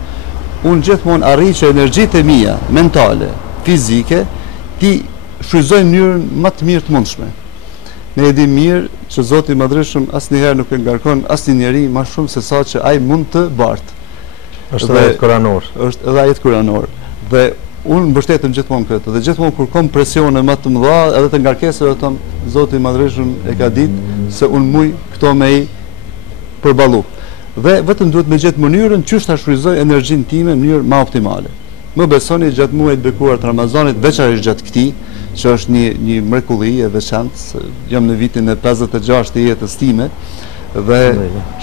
unë gjithmonë arrij që energjitë e mia mentale, fizike, ti shfrytëzoj në mënyrën më të mirë të mundshme. Ne e dim mirë që Zoti i Madhërisht asnjëherë nuk e ngarkon asnjë njeri më shumë se sa që ai mund të bartë. Është edhe ajet kuranor. Është edhe ajet kuranor. Dhe unë mbështetem gjithmonë këtë. Dhe gjithmonë kur kam presione më të mëdha, edhe të ngarkesave, them Zoti i Madhërisht e ka ditë se unë muj këto me i përballu. Dhe vetëm duhet me gjetë mënyrën çështë ta shfrytëzoj energjinë time në mënyrë më optimale. Më besoni gjatë muajit bekuar të Ramazanit, veçanërisht gjatë këtij, që është një mrekulli e veçantë, jam në vitin e 56 të jetës time dhe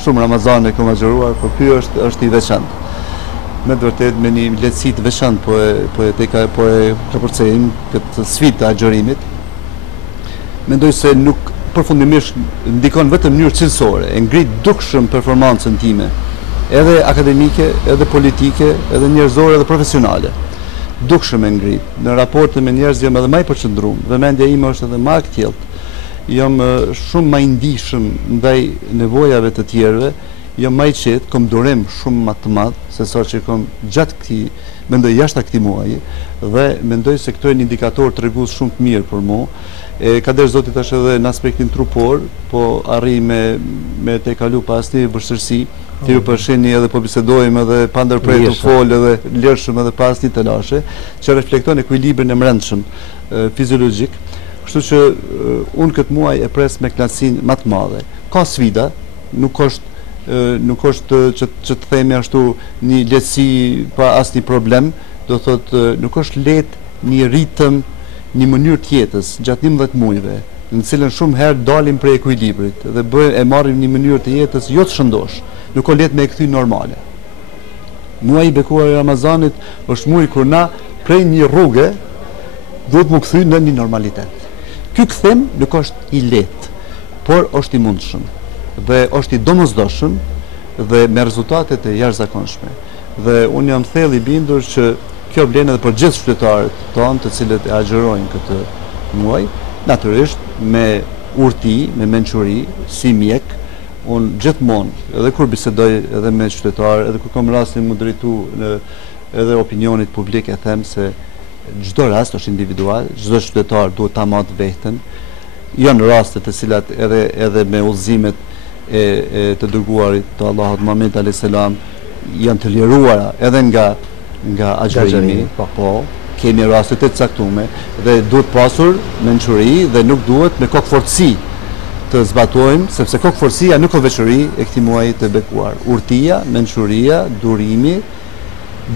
shumë Ramazane kam agjëruar, por ky është i veçantë. Me të vërtetë me një lehtësi të veçantë po e kapërcejmë këtë sfidë të agjërimit. Mendoj se nuk përfundimisht ndikon vetëm në mënyrë cilësore, e ngrit dukshëm performancën time, edhe akademike, edhe politike, edhe njerëzore, edhe profesionale. Dukshëm e ngrit. Në raporte me njerëz jam edhe më i përqendruar, dhe mendja ime është edhe më e kthiellt. Jam shumë më i ndihshëm ndaj nevojave të tjerëve, jam më i qetë, kam durim shumë më të madh se sa që kam gjatë këtij, mendoj jashtë këtij muaji, dhe mendoj se këto janë indikator tregues shumë të mirë për mua. Ka der Zoti tash edhe në aspektin trupor, po arri me të kalu pas një vështirësi, ti ju përshini edhe po bisedojmë edhe pa ndërprer të fol edhe lërshëm edhe pas një telashe, që reflekton ekuilibrin e brendshëm fiziologjik. Kështu që unë këtë muaj e pres me knatësinë më të madhe. Ka sfida, nuk është që të themi ashtu një lehtësi pa asnjë problem, do thotë nuk është lehtë një ritëm, një mënyrë të jetës gjatë 11 muajve, në cilën shumë herë dalim prej ekuilibrit dhe e marrim një mënyrë të jetës jo të shëndosh, nuk ka lehtë me e kthy normale. Muaji i bekuar i Ramazanit është muaj kur na prej një rruge duhet mu kthy në një normalitet. Ky kthim nuk është i lehtë, por është i mundshëm dhe është i domosdoshëm dhe me rezultate të jashtëzakonshme. Dhe unë jam thellë i bindur që kjo vlen edhe për gjithë qytetarët tonë të cilët e agjërojnë këtë muaj, natyrisht me urti, me mençuri, si mjek. Unë gjithmonë, edhe kur bisedoj edhe me qytetarë, edhe kur kam rastin mu drejtu edhe opinionit publik, e them se çdo rast është individual, çdo qytetar duhet ta marrë veten. Janë raste të cilat edhe me udhëzimet e të dërguarit të Allahut Muhammed alayhis salam janë të liruara edhe nga agjërimi, po kemi raste të caktuara dhe duhet pasur mençuri dhe nuk duhet me kokëfortësi të zbatojmë, sepse kokëfortësia nuk ka veçori e këtij muaji të bekuar. Urtia, mençuria, durimi,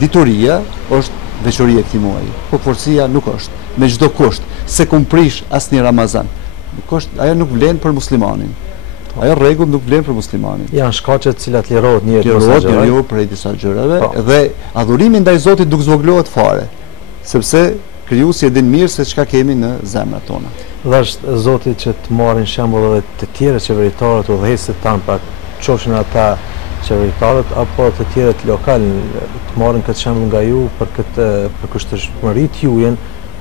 dituria është veçoria e këtij muaji. Kokëfortësia nuk është, me çdo kusht, se kumprish asnjë Ramazan. Ajo nuk vlen për muslimanin. Ajo rregull nuk vlen për muslimanin. Janë shkaqe të cilat lirohet njeriu prej disa gjërave dhe adhurimi ndaj Zotit nuk zvoglohet fare, sepse krijuesi e din mirë se çka kemi në zemrat tona. Dhe është Zoti që të marrin shembull edhe të tjerë qeveritarët, udhëheqësit tanë, pra qofshin ata qeveritarët apo të tjerët lokal, të marrin këtë shembull nga ju për kushtëshmëritë juaj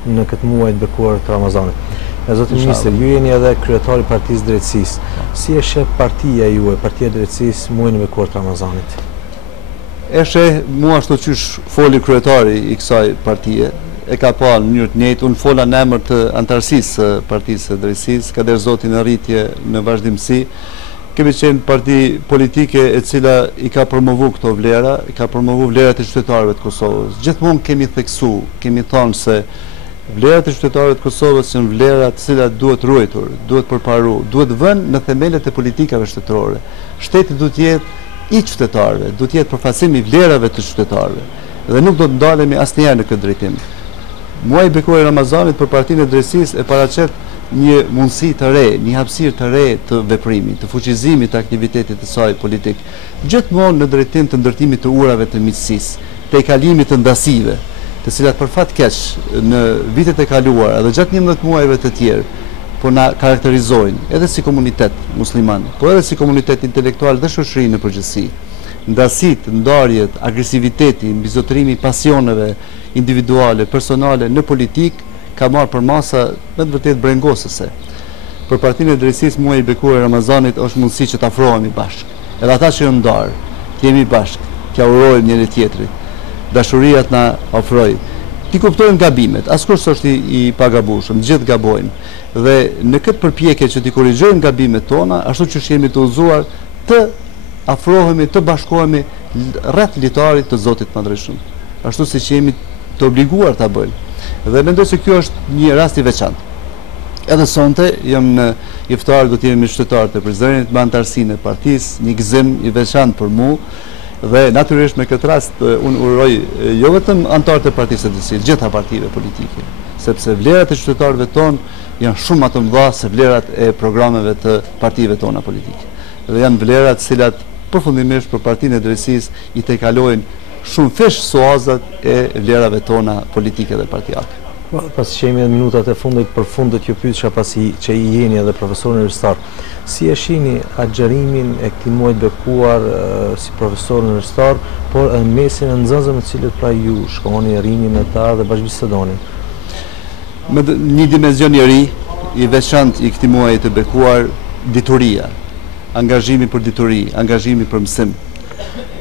në këtë muaj të bekuar të Ramazanit. Zoti Ministër, ju jeni edhe kryetari i Partisë Drejtësisë. Si e sheh partia juaj, Partia e Drejtësisë, muajin e bekuar të Ramazanit? E sheh mua ashtu siç foli kryetari i kësaj partie, e ka pa në mënyrë të njëjtë. Unë fola në emër të antarësisë së Partisë së Drejtësisë, ka der Zoti në rritje në vazhdimsi. Kemi qenë parti politike e cila i ka promovu këto vlera, i ka promovu vlerat e qytetarëve të Kosovës. Gjithmonë kemi theksu, kemi thënë se vlerat e qytetarëve të Kosovës janë vlera të cilat duhet ruajtur, duhet përparu, duhet vënë në themelet e politikave shtetërore. Shteti duhet jetë i qytetarëve, duhet jetë përfaqësim i vlerave të qytetarëve dhe nuk do të ndalemi asnjëherë në këtë drejtim. Muaji i bekuar i Ramazanit për Partinë e Drejtësisë e paraqet një mundësi të re, një hapësirë të re të veprimit, të fuqizimit të aktivitetit të saj politik, gjithmonë në drejtim të ndërtimit të urave të miqësisë, të kalimit të ndasive, të cilat për fat keq në vitet e kaluara dhe gjatë 11 muajve të tjerë po na karakterizojnë edhe si komunitet musliman, po edhe si komunitet intelektual dhe shoqëri në përgjithësi. Ndasit, ndarjet, agresiviteti, mbizotërimi i pasioneve individuale, personale në politik ka marrë për masa me të vërtetë brengosëse. Për Partinë e Drejtësisë muaji i bekuar i Ramazanit është mundësi që të afrohemi bashkë. Edhe ata që janë ndarë, të t'jemi bashkë, t'ja urojmë njëri tjetrit, dashuria t'na ofroj, t'i kuptojmë gabimet, askush s'është i pagabueshëm, gjithë gabojmë, dhe në këtë përpjekje që t'i korrigjojmë gabimet tona, ashtu që jemi të udhëzuar të afrohemi, të bashkohemi rreth litarit të Zotit Madhreshëm, ashtu siç jemi të obliguar ta bëjmë. Dhe mendoj se kjo është një rast i veçantë. Edhe sonte jam në iftar, do të jemi shtetar të prezident me antarësinë e partisë, një gëzim i veçantë për mua. Dhe natyrisht me këtë rast unë uroj jo vetëm antarët e partisë së DSI, gjitha partive politike, sepse vlerat e qytetarëve tonë janë shumë më të mëdha se vlerat e programeve të partive tona politike. Dhe janë vlerat cilat përfundimisht për partinë e drejtësisë i tejkalojnë shumë fesh suazat e vlerave tona politike dhe partijake. Pas që jemi edhe minutat e fundit, për fundet ju pyetja pasi që i jeni edhe profesor universitar, si e shihni agjërimin e këtij muaji të bekuar si profesor universitar, por edhe mesin e nxënësve me të cilët pra ju shkoni, rrini me ta dhe bashkëbisedoni? Me një dimension i ri, i veçantë i këtij muaji të bekuar, dituria, angazhimi për dituri, angazhimi për mësim.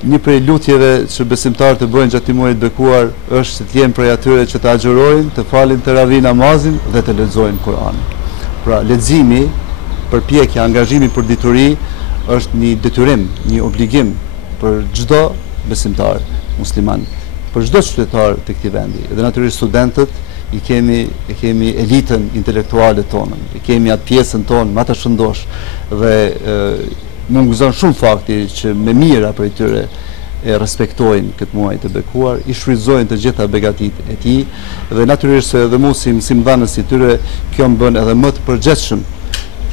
Një prej lutjeve që besimtarët të bëjnë gjatë muajit të bekuar është të jenë prej atyre që të agjërojnë, të falin teravih namazin dhe të lexojnë Kur'anin. Pra leximi, përpjekja, angazhimi për dituri është një detyrim, një obligim për çdo besimtar musliman, për çdo qytetar të këtij vendi. Dhe natyrisht studentët i kemi elitën intelektuale tonë, i kemi atë pjesën tonë më të shëndosh dhe më gëzon shumë fakti që me mira për tyre e respektojnë këtë muaj të bekuar, i shfrytëzojnë të gjitha begatit e tij dhe natyrisht se edhe mu si mësimdhënës i tyre kjo më bën edhe më të përgjithshëm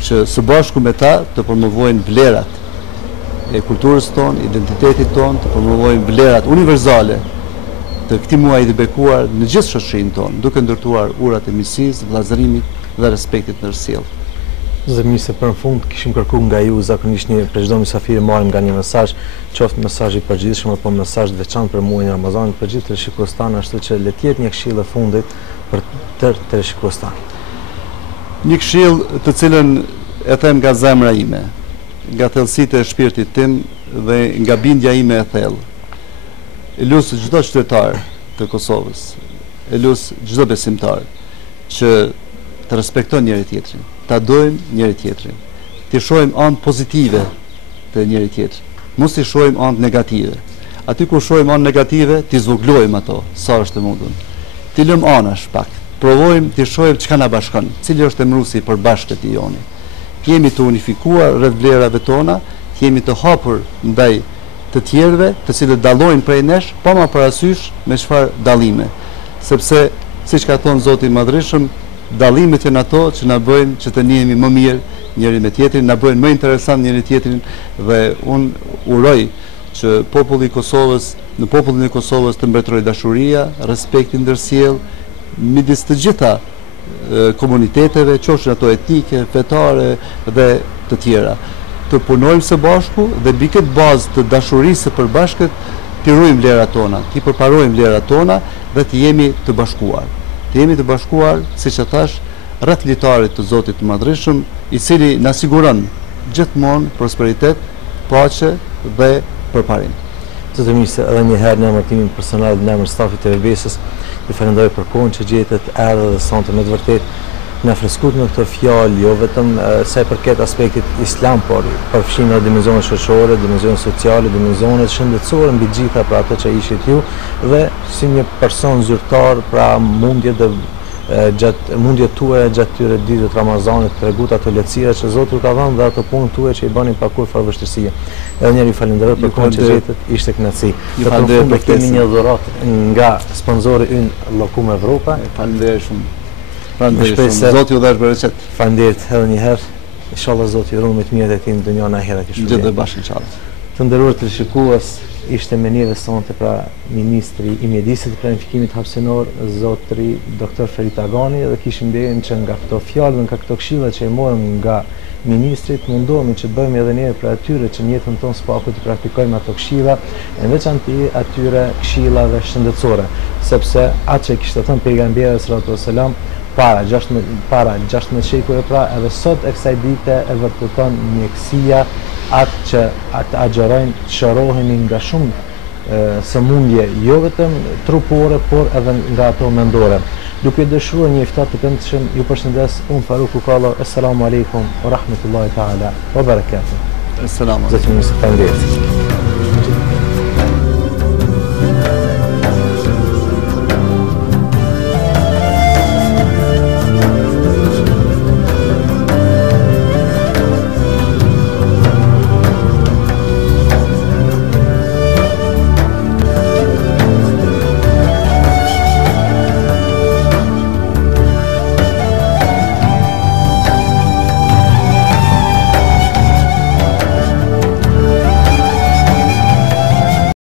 që së bashku me ta të promovojnë vlerat e kulturës tonë, identitetit tonë, të promovojnë vlerat universale të këtij muaji të bekuar në gjithë shoqërinë tonë, duke ndërtuar urat e miqësisë, vëllazërimit dhe respektit ndërsjellë. Zëmise, për në fund kishim kërku nga ju zakonisht një për çdo mysafir marrim nga një mesazh, qoftë mesazh i përgjithshëm apo mesazh të veçantë për muajin e Ramazanit për gjithë teleshikues tanë, ashtu që le të jetë një këshill e fundit për tërë teleshikues tanë. Një këshill të cilën e them nga zemra ime, nga thellësitë e shpirtit tim dhe nga bindja ime e thellë. E lut çdo qytetar të Kosovës, e lut çdo besimtar që të respekton njëri tjetrin, ta dojmë njëri tjetrin, të shohim anë pozitive të njëri tjetrit, mos i shohim anë negative. Aty ku shohim anë negative, t'i zvoglojmë ato sa është e mundur. T'i lëm anash pak, provojmë t'i shohim çka na bashkon, cili është emrusi i përbashkët i joni. Jemi të unifikuar rreth vlerave tona, jemi të hapur ndaj të tjerëve, të cilët dallojnë prej nesh, pa më parasysh me çfarë dallime, sepse siç ka thënë Zoti i Madhreshëm, dallimet janë ato që na bëjnë që të njihemi më mirë njëri me tjetrin, na bëjnë më interesant njëri tjetrin dhe unë uroj që populli i Kosovës, në popullin e Kosovës të mbretërojë dashuria, respekti ndërsjellë midis të gjitha komuniteteve, qofshin ato etnike, fetare dhe të tjera. Të punojmë së bashku dhe mbi këtë bazë të dashurisë së përbashkët të ruajmë vlerat tona, të përparojmë vlerat tona dhe të jemi të bashkuar. Të jemi të bashkuar, siç e thash, rreth litarit të Zotit të Madhreshëm, i cili na siguron gjithmonë prosperitet, paqe dhe përparim. Zotë Mirëse, edhe një herë në emër tim personal dhe në emër stafit të VBS-s, ju falenderoj për kohën që gjetët edhe dhe sonte me të vërtetë na freskut në këtë fjalë, jo vetëm sa i përket aspektit islam, por përfshin edhe dimensionet shoqërore, dimensionet sociale, dimensionet shëndetësore mbi gjitha pra ato që ishit ju dhe si një person zyrtar pra mundjet tuaja gjatë këtyre ditëve të Ramazanit, tregut ato lehtësira që Zoti u ka dhënë dhe ato punë tuaja që i bënin pa kurrë farë. Edhe njëri falenderoj për kohën që gjetët, ishte kënaqësi. Falenderoj për kemi një dhuratë nga sponzori ynë Lokum Evropa. Falenderoj shumë. Zoti u dhash bereqet. Faleminderit edhe një herë. Inshallah Zoti ruan me të mirët e tij në dunjën e ahiret. Gjithë bashkë inshallah. Të nderuar teleshikues, ishte me ne sonte pra ministri i mjedisit të planifikimit hapësinor, zotri Dr. Ferit Agani, dhe kishim idenë që nga këto fjalë dhe nga këto këshilla që i morëm nga ministrit, mundohemi që bëjmë edhe ne për atyre që në jetën tonë spaku të praktikojmë ato këshilla, në veçanti atyre këshillave shëndetësore, sepse atë që kishte thënë pejgamberi sallallahu alajhi wasallam, para 16 shekuj pra, edhe sot e kësaj dite e vërteton mjekësia atë që atë agjerojnë të shërohemi nga shumë sëmundje, jo vetëm trupore, por edhe nga ato mendore. Duke dëshuar një iftar të këndshëm, ju përshëndes unë Faruk Kukallo. Assalamu alaikum wa rahmatullahi ta'ala wa barakatuh. Assalamu alaikum. Zotëri,